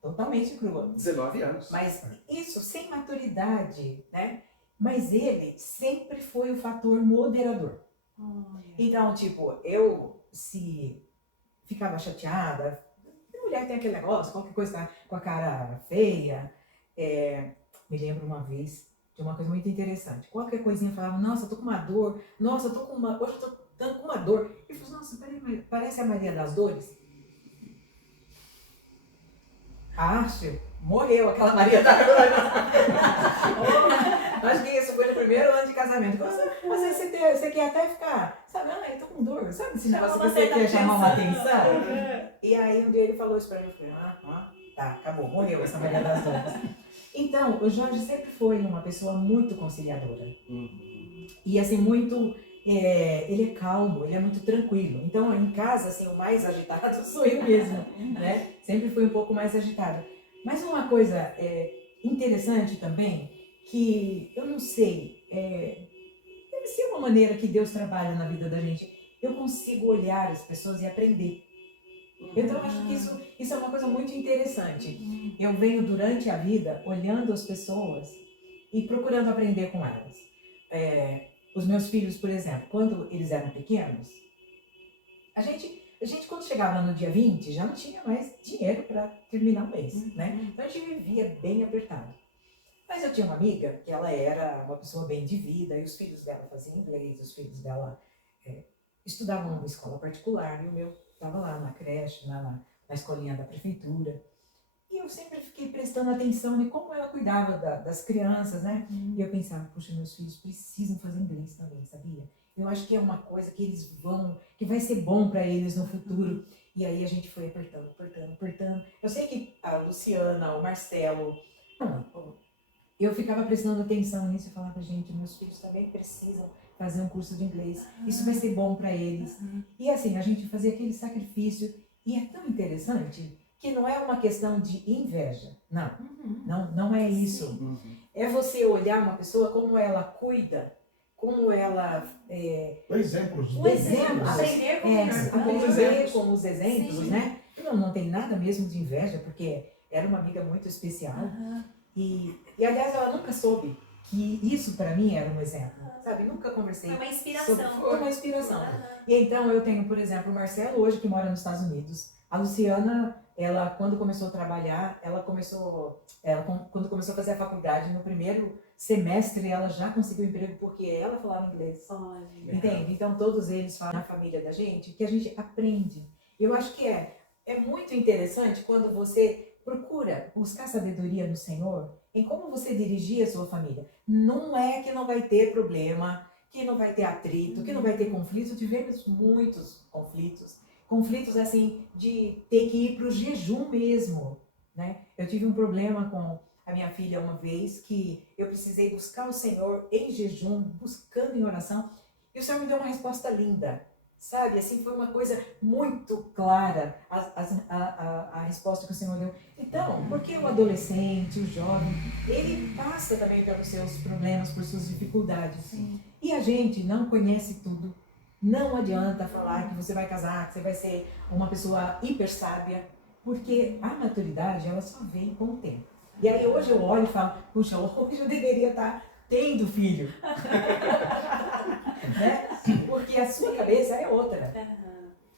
totalmente crua. 19 anos. Mas isso sem maturidade, né? Mas ele sempre foi o fator moderador. Então, tipo, eu se ficava chateada, a mulher tem aquele negócio, qualquer coisa tá com a cara feia. Me lembro uma vez de uma coisa muito interessante. Qualquer coisinha falava, nossa, eu tô com uma dor, nossa, hoje eu tô dando com uma dor. Ele falou, nossa, parece a Maria das Dores. Acho, morreu aquela Maria das Dores. Acho que isso foi no primeiro ano de casamento. Você quer até ficar, sabe, eu tô com dor, sabe esse negócio que você quer chamar uma atenção? E aí um dia ele falou isso pra mim, eu falei, tá, acabou, morreu essa Maria das Dores. Então, o Jorge sempre foi uma pessoa muito conciliadora. E assim, muito, ele é calmo, ele é muito tranquilo. Então, em casa, assim, o mais agitado sou eu mesma, né? Sempre fui um pouco mais agitada. Mas uma coisa interessante também, que eu não sei, deve ser uma maneira que Deus trabalha na vida da gente. Eu consigo olhar as pessoas e aprender. Então, eu acho que isso é uma coisa muito interessante. Eu venho durante a vida olhando as pessoas e procurando aprender com elas. Os meus filhos, por exemplo, quando eles eram pequenos, a gente quando chegava no dia 20, já não tinha mais dinheiro para terminar o mês, né? Então, a gente vivia bem apertado. Mas eu tinha uma amiga que ela era uma pessoa bem de vida, e os filhos dela faziam inglês, os filhos dela estudavam numa escola particular, e o meu estava lá na creche, na escolinha da prefeitura. E eu sempre fiquei prestando atenção em como ela cuidava das crianças, né? E eu pensava, poxa, meus filhos precisam fazer inglês também, sabia? Eu acho que é uma coisa que eles vão, que vai ser bom para eles no futuro. E aí a gente foi apertando, apertando, apertando. Eu sei que a Luciana, o Marcelo, eu ficava prestando atenção nisso e falava, gente, meus filhos também precisam fazer um curso de inglês. Isso vai ser bom para eles. E assim, a gente fazia aquele sacrifício. E é tão interessante que não é uma questão de inveja. Não é isso. É você olhar uma pessoa, como ela cuida, como ela... Exemplos. Um exemplo. Aprender com Aprender com os exemplos, Sim. né? Não tem nada mesmo de inveja, porque era uma amiga muito especial. E aliás, ela nunca soube que isso para mim era um exemplo. Sabe? Nunca conversei. Foi uma inspiração. Foi uma inspiração. E então eu tenho, por exemplo, o Marcelo hoje, que mora nos Estados Unidos. A Luciana, ela quando começou a trabalhar, quando começou a fazer a faculdade, no primeiro semestre ela já conseguiu emprego porque ela falava inglês. Entende? Então todos eles falam na família da gente que a gente aprende. Eu acho que é muito interessante quando você procura buscar sabedoria no Senhor em como você dirigir a sua família. Não é que não vai ter problema, que não vai ter atrito, que não vai ter conflito. Tivemos muitos conflitos. Conflitos assim de ter que ir para o jejum mesmo, né? Eu tive um problema com a minha filha uma vez que eu precisei buscar o Senhor em jejum, buscando em oração, e o Senhor me deu uma resposta linda, sabe? Assim, foi uma coisa muito clara a resposta que o Senhor deu. Então, porque o adolescente, o jovem, ele passa também pelos seus problemas, por suas dificuldades. Sim. E a gente não conhece tudo. Não adianta falar que você vai casar, que você vai ser uma pessoa hiper sábia, porque a maturidade, ela só vem com o tempo. E aí hoje eu olho e falo, puxa, hoje eu deveria estar tendo filho. Né? Porque a sua cabeça é outra.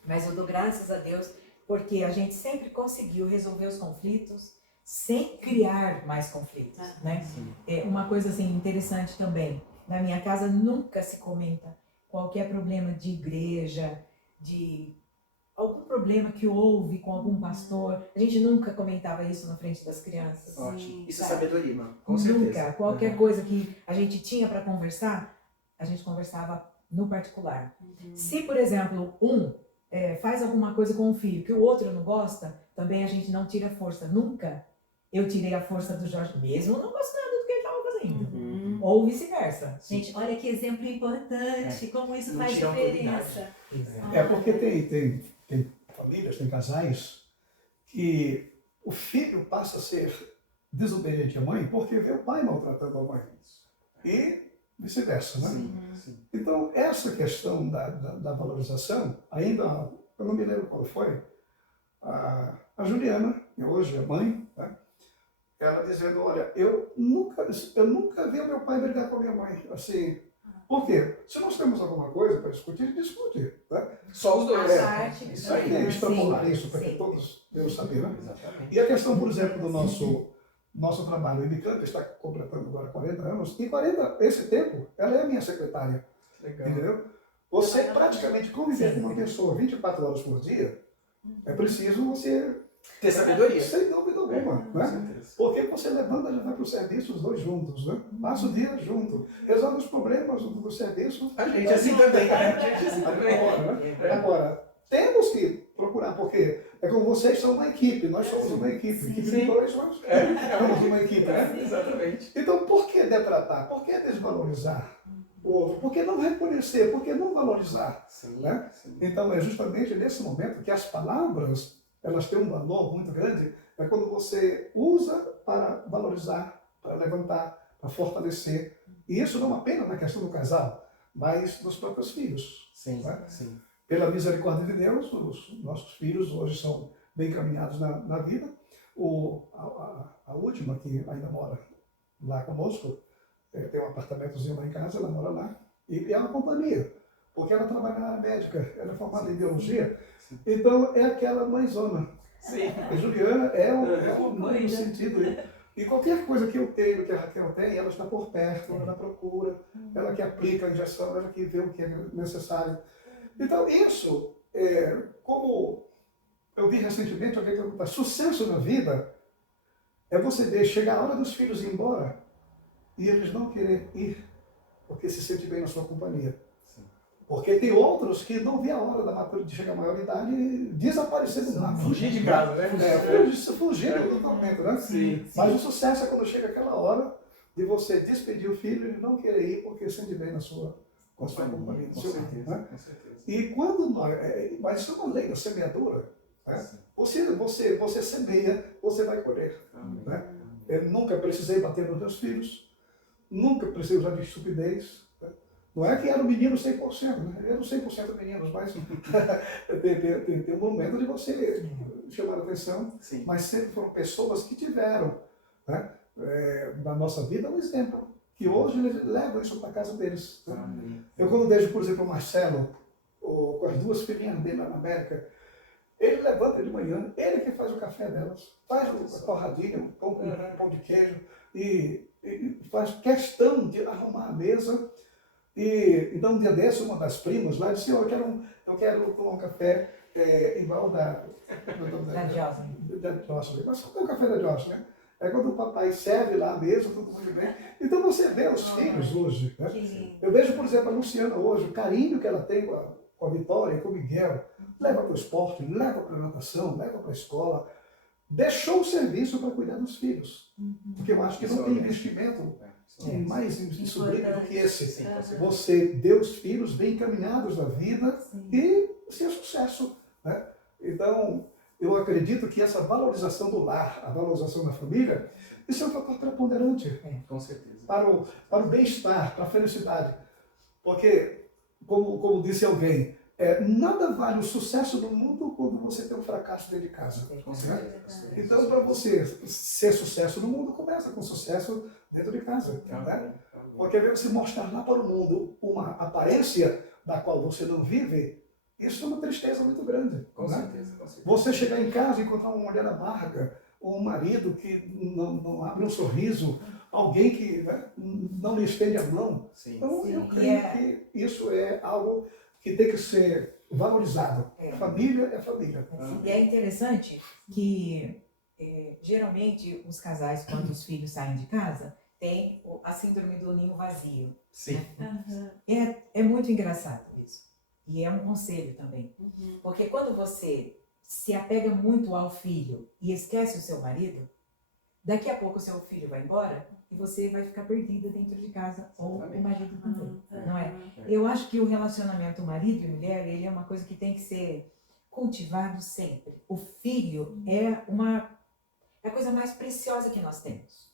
Mas eu dou graças a Deus, porque a gente sempre conseguiu resolver os conflitos sem criar mais conflitos. Né? É uma coisa assim, interessante também, na minha casa nunca se comenta qualquer problema de igreja, de algum problema que houve com algum pastor. A gente nunca comentava isso na frente das crianças. Ótimo. Isso é sabe? sabedoria, mano. Com certeza. Nunca. Qualquer coisa que a gente tinha para conversar, a gente conversava no particular. Se, por exemplo, faz alguma coisa com um filho que o outro não gosta, também a gente não tira força. Nunca eu tirei a força do Jorge, mesmo não gostando do que ele estava fazendo. Ou vice-versa. Gente, olha que exemplo importante, como isso Não faz tira a diferença. É porque tem famílias, tem casais que o filho passa a ser desobediente à mãe porque vê o pai maltratando a mãe. E vice-versa, né? Sim. Então, essa questão da valorização, ainda, eu não me lembro qual foi, a Juliana, que hoje é mãe, né? Ela dizendo, olha, eu nunca vi o meu pai brigar com a minha mãe, assim. Por quê? Se nós temos alguma coisa para discutir, discute. Né? Só os dois. Isso aí, extrapolar isso para que todos devem saber. Né? Exatamente. E a questão, por exemplo, do nosso trabalho, o Ibicamp está completando agora 40 anos, e esse tempo, ela é a minha secretária. Legal. Entendeu? Você praticamente conviver com uma pessoa 24 horas por dia, é preciso você... Ter sabedoria. Sem dúvida alguma. Com Né? certeza. Porque você levanta e vai para o serviço os dois juntos, né? Passa o dia junto, resolve os problemas do serviço. A gente assim também, né? A gente assim também. Agora, temos que procurar, porque é como vocês são uma equipe, nós somos uma equipe. Equipe de dois, nós somos uma equipe, né? Exatamente. Então, por que detratar? Por que desvalorizar o outro? Por que não reconhecer? Por que não valorizar? Sim, Né? sim. Então, é justamente nesse momento que as palavras, elas têm um valor muito grande, é quando você usa para valorizar, para levantar, para fortalecer. E isso não apenas na questão do casal, mas dos próprios filhos. Sim, Né? sim. Pela misericórdia de Deus, os nossos filhos hoje são bem caminhados na vida. A última, que ainda mora lá conosco, tem um apartamentozinho lá em casa, ela mora lá, e é uma companhia, porque ela trabalha na área médica, ela é formada em biologia, então é aquela mãezona. Sim. A Juliana é uma mãe no sentido. E qualquer coisa que eu tenho, que a Raquel tem, ela está por perto, ela procura, ela que aplica a injeção, ela que vê o que é necessário. Então, isso, como eu vi recentemente alguém perguntar, sucesso na vida é você ver chegar a hora dos filhos ir embora e eles não querer ir porque se sente bem na sua companhia. Porque tem outros que não vê a hora de chegar à maioridade e desaparecer do mapa. Fugir de casa, né? Fugir do momento, né? Sim. Mas o sucesso é quando chega aquela hora de você despedir o filho e ele não querer ir porque sente bem na sua companhia. Com certeza, Né? com certeza. E quando mas isso é uma lei da semeadura. Né? Você semeia, você vai colher. Né? Eu nunca precisei bater nos meus filhos, nunca precisei usar de estupidez. Né? Não é que era um menino 100%, né? Eram 100% meninos, mas tem um momento de você chamar a atenção. Sim. Mas sempre foram pessoas que tiveram, né? Na nossa vida, um exemplo, que hoje eles levam isso para a casa deles. Né? Eu quando vejo, por exemplo, o Marcelo, com as duas filhinhas dele lá na América, ele levanta de manhã, ele que faz o café delas, faz a torradinha, o pão de queijo, e faz questão de arrumar a mesa. E então um dia desse, uma das primas lá disse, eu quero tomar um café igual da Jocelyn. Mas só tem o café da Jocelyn, né? É quando o papai serve lá a mesa, tudo muito bem. Então você vê os filhos hoje. Né? Eu vejo, por exemplo, a Luciana hoje, o carinho que ela tem com a Vitória e com o Miguel. Leva para o esporte, leva para a natação, leva para a escola. Deixou o serviço para cuidar dos filhos. Porque eu acho que não tem investimento mais sublime do que esse. Você deu os filhos bem encaminhados na vida e ser sucesso. Né? Então, eu acredito que essa valorização do lar, a valorização da família, isso é um fator preponderante. Com certeza. Para o bem-estar, para a felicidade. Porque, como disse alguém, nada vale o sucesso no mundo quando você tem um fracasso dentro de casa. Né? Então, para você ser sucesso no mundo, começa com sucesso dentro de casa. Né? Porque você mostrar lá para o mundo uma aparência da qual você não vive, isso é uma tristeza muito grande. Com né? certeza. Você chegar em casa e encontrar uma mulher amarga, ou um marido que não abre um sorriso, alguém que não lhe estende a mão. Sim. Então, eu creio que isso é algo que tem que ser valorizado. Família é família. E é interessante que, geralmente, os casais, quando os filhos saem de casa, tem a síndrome do ninho vazio. Sim. É muito engraçado isso. E é um conselho também. Porque quando você se apega muito ao filho e esquece o seu marido, daqui a pouco o seu filho vai embora e você vai ficar perdida dentro de casa, ou o marido também, não é? Eu acho que o relacionamento marido e mulher, ele é uma coisa que tem que ser cultivado sempre. O filho é a coisa mais preciosa que nós temos.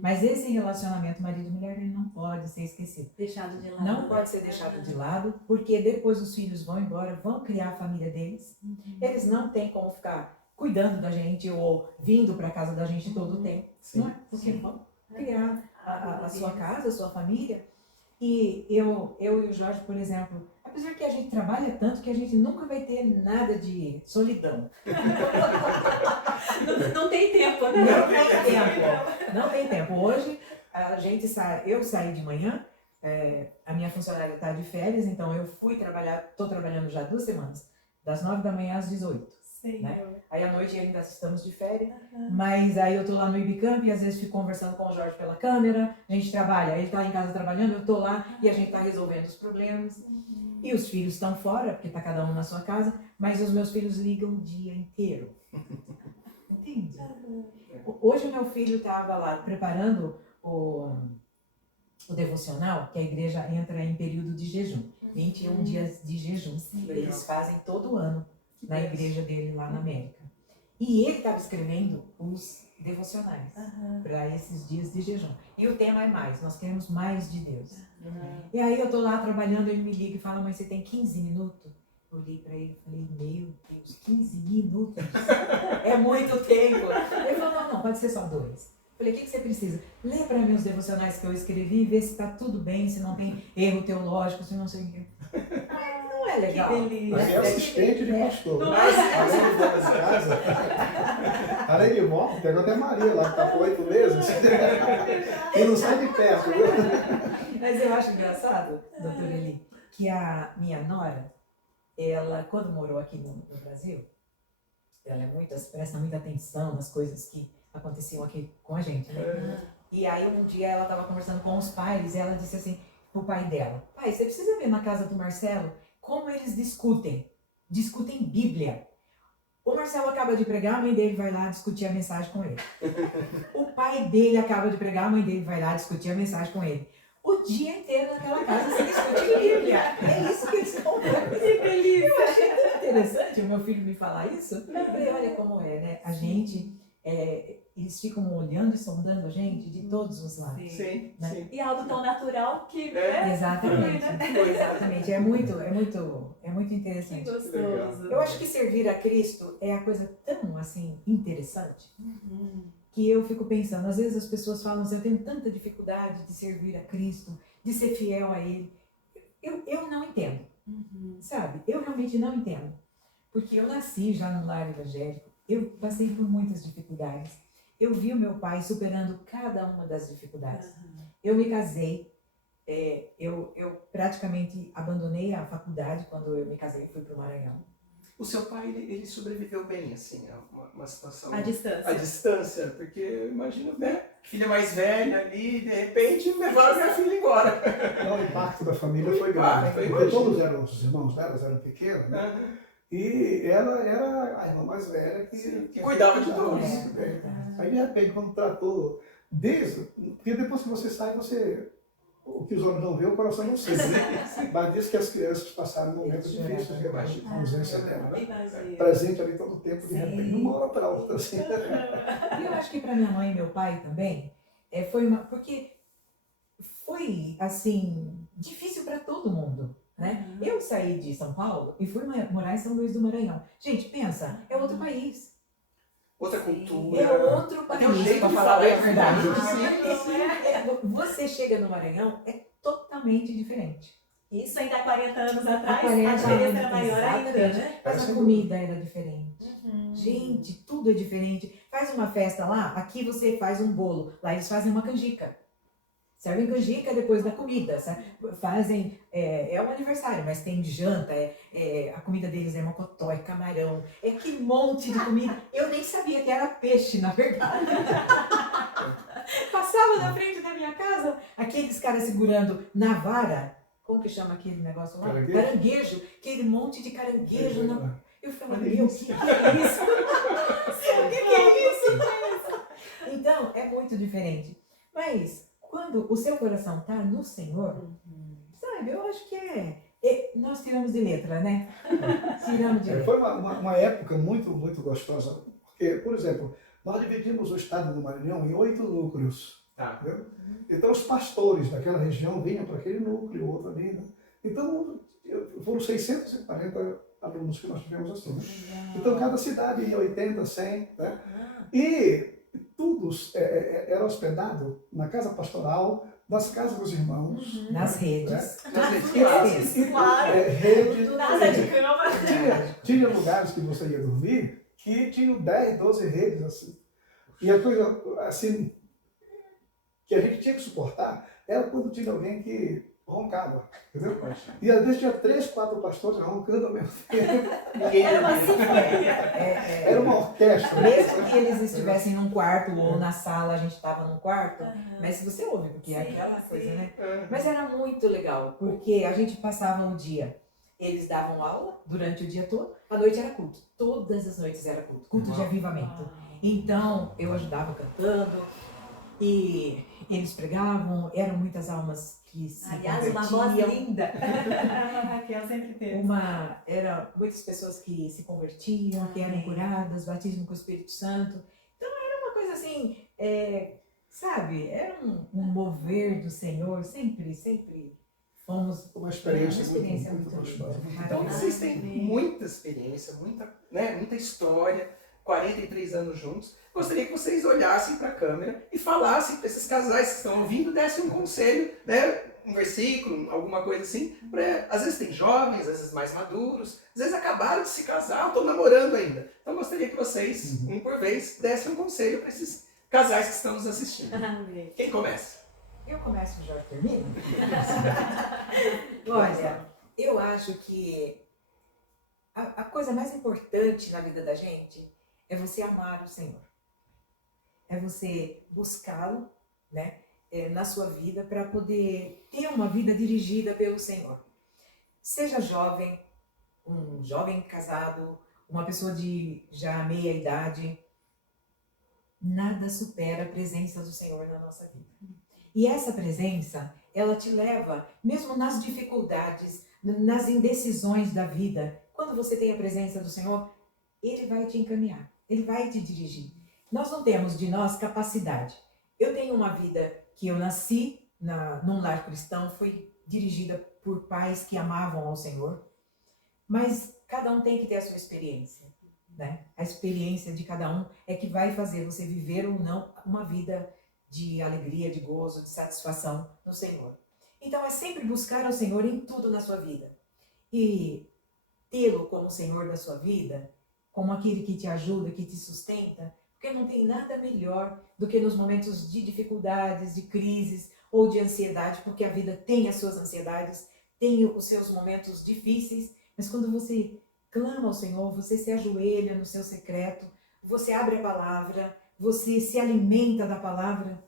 Mas esse relacionamento marido e mulher, ele não pode ser esquecido. Deixado de lado. Não pode ser deixado de lado, porque depois os filhos vão embora, vão criar a família deles. Eles não têm como ficar cuidando da gente ou vindo para casa da gente todo o tempo. Não é? Porque vão criar a sua casa, a sua família. E eu e o Jorge, por exemplo, apesar que a gente trabalha tanto que a gente nunca vai ter nada de solidão. Não tem tempo, né? Não tem tempo. Hoje, eu saí de manhã, a minha funcionária está de férias, então eu fui trabalhar, estou trabalhando já 2 semanas, das 9 da manhã às 18. Né? Aí à noite ainda estamos de férias, mas aí eu estou lá no Ibicamp e às vezes fico conversando com o Jorge pela câmera, a gente trabalha, ele está em casa trabalhando, eu estou lá e a gente está resolvendo os problemas. E os filhos estão fora, porque está cada um na sua casa, mas os meus filhos ligam o dia inteiro. Entende? Hoje o meu filho estava lá preparando o devocional, que a igreja entra em período de jejum, 21 dias de jejum. Eles fazem todo ano na igreja dele lá na América. E ele estava escrevendo os devocionais para esses dias de jejum. E o tema é mais, nós queremos mais de Deus. E aí eu tô lá trabalhando, ele me liga e fala, mãe, você tem 15 minutos? Eu olhei para ele e falei, meu Deus, 15 minutos? É muito tempo. Ele falou, não, pode ser só 2. Eu falei, o que você precisa? Lê para mim os devocionais que eu escrevi e vê se está tudo bem, se não tem erro teológico, se não sei o quê. Não é legal? Que delícia. Mas é assistente de pastor. Mas além de dona de casa, além de vó, pegou até Maria lá, que está por 8 meses. E não sai de perto, viu? Mas eu acho engraçado, doutora Eli, que a minha nora, ela, quando morou aqui no Brasil, ela presta muita atenção nas coisas que aconteciam aqui com a gente, né? E aí um dia ela estava conversando com os pais e ela disse assim pro pai dela: pai, você precisa ver na casa do Marcelo como eles discutem Bíblia. O Marcelo acaba de pregar, a mãe dele vai lá discutir a mensagem com ele. O pai dele acaba de pregar, a mãe dele vai lá discutir a mensagem com ele. O dia inteiro naquela casa se discute Bíblia. É isso que eles estão fazendo. Que delícia! Eu achei tão interessante o meu filho me falar isso. Eu falei, olha como é, né? A gente, eles ficam olhando e sondando a gente de todos os lados. Sim, Né? sim. E algo tão natural que, Exatamente. Exatamente. É muito Que interessante. gostoso. Eu acho que servir a Cristo é a coisa tão, assim, interessante, que eu fico pensando, às vezes as pessoas falam assim, eu tenho tanta dificuldade de servir a Cristo, de ser fiel a Ele. Eu não entendo, sabe? Eu realmente não entendo. Porque eu nasci já no lar evangélico, eu passei por muitas dificuldades. Eu vi o meu pai superando cada uma das dificuldades. Eu me casei, eu praticamente abandonei a faculdade quando eu me casei, fui para o Maranhão. O seu pai, ele sobreviveu bem, assim, a uma situação... A distância. À distância, porque eu imagino, né? Filha mais velha ali, de repente, levaram minha filha embora. Não, o impacto da família foi O impacto, grande. foi Porque grande. todos eram, os irmãos delas eram pequenos, né? E ela era a irmã mais velha que Cuidava de todos. Aí, de repente, quando tratou, porque depois que você sai, o que os olhos não vê, o coração não sente. Mas diz que as crianças passaram momentos difíceis, né? A ausência dela, né? Imagina. Presente ali todo o tempo, de repente, de uma hora para outra. Assim. E eu acho que para minha mãe e meu pai também, porque foi, assim, difícil para todo mundo, né? Eu saí de São Paulo e fui morar em São Luís do Maranhão. Gente, pensa, é outro país. Outra cultura. É outro país, Tem um jeito para de falar falar, a verdade. sim, Você chega no Maranhão, é totalmente diferente. Isso ainda há 40 anos atrás, Há 40 a diferença era anos, maior ainda, exatamente. né? Mas a comida era diferente. Gente, tudo é diferente. Faz uma festa lá, aqui você faz um bolo, lá eles fazem uma canjica. Servem canjica depois da comida, sabe? Fazem, é um aniversário, mas tem janta, a comida deles é mocotó, é camarão, é aquele monte de comida. Eu nem sabia que era peixe, na verdade. Passava na frente da minha casa, aqueles caras segurando na vara, como que chama aquele negócio lá? Caranguejo. Caranguejo, aquele monte de caranguejo. Eu falei, meu, o que é isso? O que é isso? Então, é muito diferente. Mas, quando o seu coração está no Senhor, sabe, eu acho que nós tiramos de letra, né? Tiramos de letra. Foi uma época muito, muito gostosa. Porque, por exemplo, nós dividimos o estado do Maranhão em 8 núcleos. Tá. Entendeu? Então, os pastores daquela região vinham para aquele núcleo, outro ali. Né? Então, foram 640 alunos que nós tivemos assim. Né? Então, cada cidade ia 80, 100. Né? E todos eram hospedados na casa pastoral, nas casas dos irmãos. Nas redes. Né? Nas redes. Claro. Rede, Nada de cama. tinha lugares que você ia dormir que tinham 10, 12 redes assim. E a coisa assim que a gente tinha que suportar era quando tinha alguém que roncava, entendeu? E às vezes tinha 3, 4 pastores roncando ao mesmo tempo. Era uma sinfonia. Era uma orquestra. Mesmo que eles estivessem num quarto ou na sala, a gente estava num quarto, mas você ouve, porque é aquela coisa, né? Mas era muito legal, porque a gente passava o dia, eles davam aula durante o dia todo, à noite era culto. Todas as noites era culto de avivamento. Então, eu ajudava cantando, e eles pregavam, eram muitas almas que se Aliás, uma voz convertiam. linda. A Raquel sempre teve. Eram muitas pessoas que se convertiam, que eram curadas, batismo com o Espírito Santo. Então era uma coisa assim, sabe? Era um mover do Senhor, sempre fomos. Uma experiência, muito gostosa. Então, vocês têm muita experiência, muita história, 43 anos juntos. Gostaria que vocês olhassem para a câmera e falassem para esses casais que estão ouvindo, dessem um conselho, né? Um versículo, alguma coisa assim. Às vezes tem jovens, às vezes mais maduros, às vezes acabaram de se casar, estão namorando ainda. Então gostaria que vocês, um por vez, dessem um conselho para esses casais que estão nos assistindo. Quem começa? Eu começo e já termino? Olha, eu acho que a coisa mais importante na vida da gente é você amar o Senhor. é você buscá-lo, né, na sua vida para poder ter uma vida dirigida pelo Senhor. Seja jovem, um jovem casado, uma pessoa de já meia idade, nada supera a presença do Senhor na nossa vida. E essa presença, ela te leva, mesmo nas dificuldades, nas indecisões da vida, quando você tem a presença do Senhor, Ele vai te encaminhar, Ele vai te dirigir. Nós não temos de nós capacidade. Eu tenho uma vida que eu nasci num lar cristão, fui dirigida por pais que amavam ao Senhor, mas cada um tem que ter a sua experiência, né? A experiência de cada um é que vai fazer você viver ou não uma vida de alegria, de gozo, de satisfação no Senhor. Então é sempre buscar ao Senhor em tudo na sua vida. E tê-lo como Senhor da sua vida, como aquele que te ajuda, que te sustenta, porque não tem nada melhor do que nos momentos de dificuldades, de crises ou de ansiedade, porque a vida tem as suas ansiedades, tem os seus momentos difíceis, mas quando você clama ao Senhor, você se ajoelha no seu secreto, você abre a palavra, você se alimenta da palavra,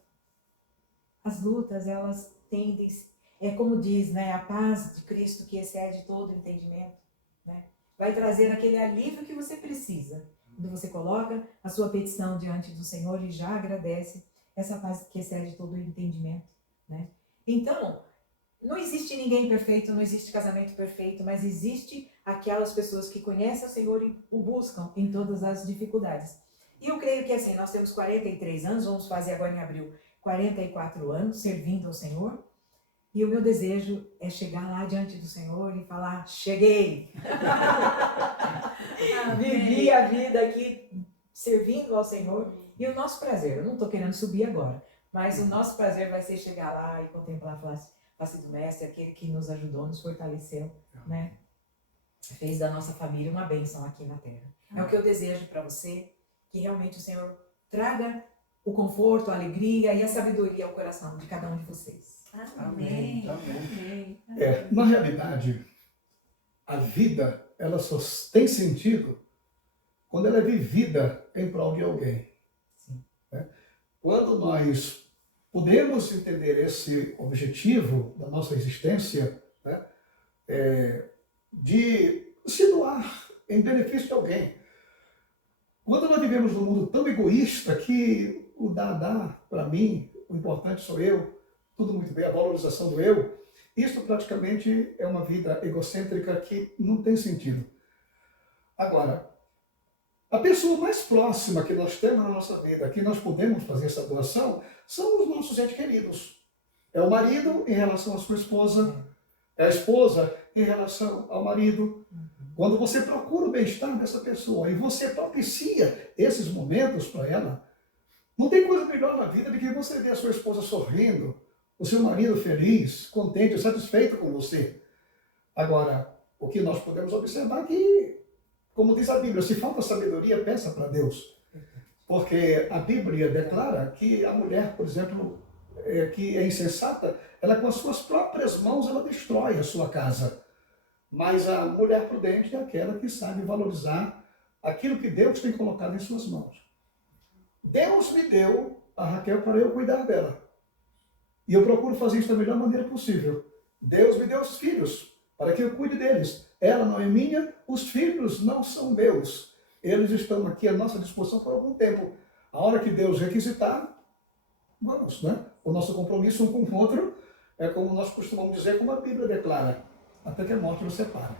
as lutas, elas tendem, como diz, né, a paz de Cristo que excede todo entendimento, né, vai trazer aquele alívio que você precisa. Quando você coloca a sua petição diante do Senhor e já agradece, essa paz que excede todo o entendimento, né? Então, não existe ninguém perfeito, não existe casamento perfeito, mas existe aquelas pessoas que conhecem o Senhor e o buscam em todas as dificuldades. E eu creio que assim, nós temos 43 anos, vamos fazer agora em abril 44 anos servindo ao Senhor, e o meu desejo é chegar lá diante do Senhor e falar, cheguei! Vivi a vida aqui servindo ao Senhor, e o nosso prazer, eu não estou querendo subir agora, mas o nosso prazer vai ser chegar lá e contemplar a face do Mestre, aquele que nos ajudou, nos fortaleceu, né? Fez da nossa família uma bênção aqui na Terra. É o que eu desejo para você, que realmente o Senhor traga o conforto, a alegria e a sabedoria ao coração de cada um de vocês. Amém. Amém. Na realidade, a vida, ela só tem sentido quando ela é vivida em prol de alguém. Sim. Né? Quando nós podemos entender esse objetivo da nossa existência, né, de se doar em benefício de alguém. Quando nós vivemos num mundo tão egoísta que o dá para mim, o importante sou eu, tudo muito bem, a valorização do eu, isso praticamente é uma vida egocêntrica que não tem sentido. Agora, a pessoa mais próxima que nós temos na nossa vida, que nós podemos fazer essa doação, são os nossos entes queridos. É o marido em relação à sua esposa, é a esposa em relação ao marido. Quando você procura o bem-estar dessa pessoa e você propicia esses momentos para ela, não tem coisa melhor na vida do que você ver a sua esposa sorrindo, o seu marido feliz, contente, satisfeito com você. Agora, o que nós podemos observar é que, como diz a Bíblia, se falta sabedoria, peça para Deus. Porque a Bíblia declara que a mulher, por exemplo, que é insensata, ela com as suas próprias mãos ela destrói a sua casa. Mas a mulher prudente é aquela que sabe valorizar aquilo que Deus tem colocado em suas mãos. Deus me deu a Raquel para eu cuidar dela. E eu procuro fazer isso da melhor maneira possível. Deus me deu os filhos para que eu cuide deles. Ela não é minha, os filhos não são meus. Eles estão aqui à nossa disposição por algum tempo. A hora que Deus requisitar, vamos, né? O nosso compromisso um com o outro é como nós costumamos dizer, como a Bíblia declara, até que a morte nos separe.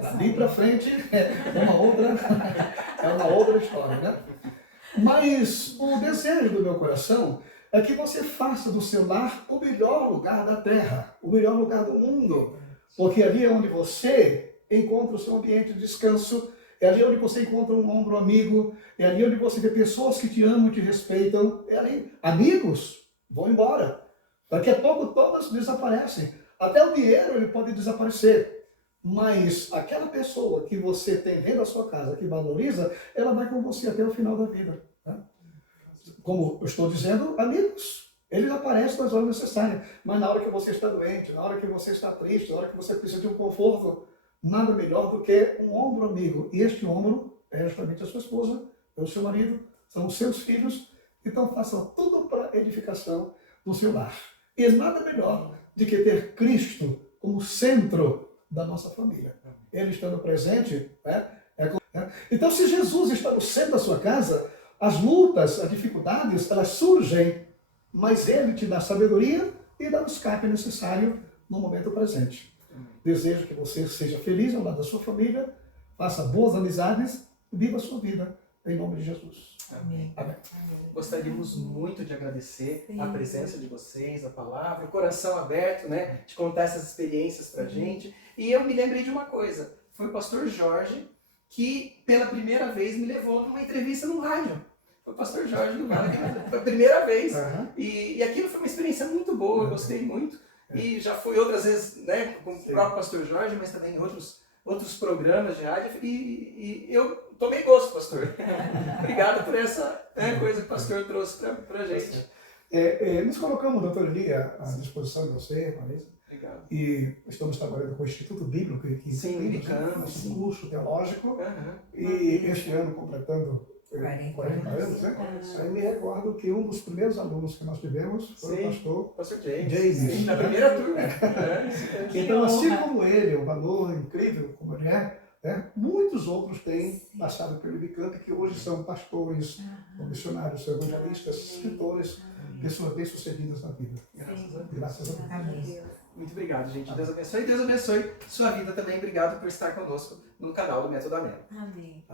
Dali para frente é uma outra história, né? Mas o desejo do meu coração é que você faça do seu lar o melhor lugar da terra, o melhor lugar do mundo. Porque ali é onde você encontra o seu ambiente de descanso, é ali onde você encontra um ombro amigo, é ali onde você vê pessoas que te amam e te respeitam. É ali. Amigos vão embora. Daqui a pouco todas desaparecem. Até o dinheiro ele pode desaparecer. Mas aquela pessoa que você tem dentro da sua casa, que valoriza, ela vai com você até o final da vida. Tá? Como eu estou dizendo, amigos, eles aparecem nas horas necessárias. Mas na hora que você está doente, na hora que você está triste, na hora que você precisa de um conforto, nada melhor do que um ombro amigo. E este ombro é justamente a sua esposa, é o seu marido, são os seus filhos, Então faça tudo para a edificação do seu lar. E nada melhor do que ter Cristo como centro da nossa família. Ele estando presente, Então, se Jesus está no centro da sua casa, as lutas, as dificuldades, elas surgem, mas Ele te dá sabedoria e dá o escape necessário no momento presente. Desejo que você seja feliz ao lado da sua família, faça boas amizades e viva a sua vida, em nome de Jesus. Amém. Amém. Gostaríamos muito de agradecer a presença de vocês, a palavra, o coração aberto, né, de contar essas experiências pra gente. E eu me lembrei de uma coisa, foi o pastor Jorge que pela primeira vez me levou para uma entrevista no rádio. Foi o pastor Jorge do Vale, foi a primeira vez. E aquilo foi uma experiência muito boa, eu gostei muito. E já fui outras vezes, né, com o próprio pastor Jorge, mas também em outros programas de rádio. E eu tomei gosto, pastor. Obrigado por essa coisa que o pastor trouxe para a gente. Nos colocamos, doutor Eli, à disposição de você, Marisa. Obrigado. E estamos trabalhando com o Instituto Bíblico, que Sim, nosso curso teológico. Uhum. E este ano, completando 40 anos, né? Aí me recordo que um dos primeiros alunos que nós tivemos foi o pastor James. James. Na primeira turma. Então, assim como ele, o valor incrível como ele muitos outros têm passado pelo Unicamp, que hoje são pastores, missionários, evangelistas, escritores, pessoas bem-sucedidas na vida. Graças a Deus. Amém. Muito obrigado, gente. Deus abençoe. Deus abençoe sua vida também. Obrigado por estar conosco no canal do Método Anelo. Amém.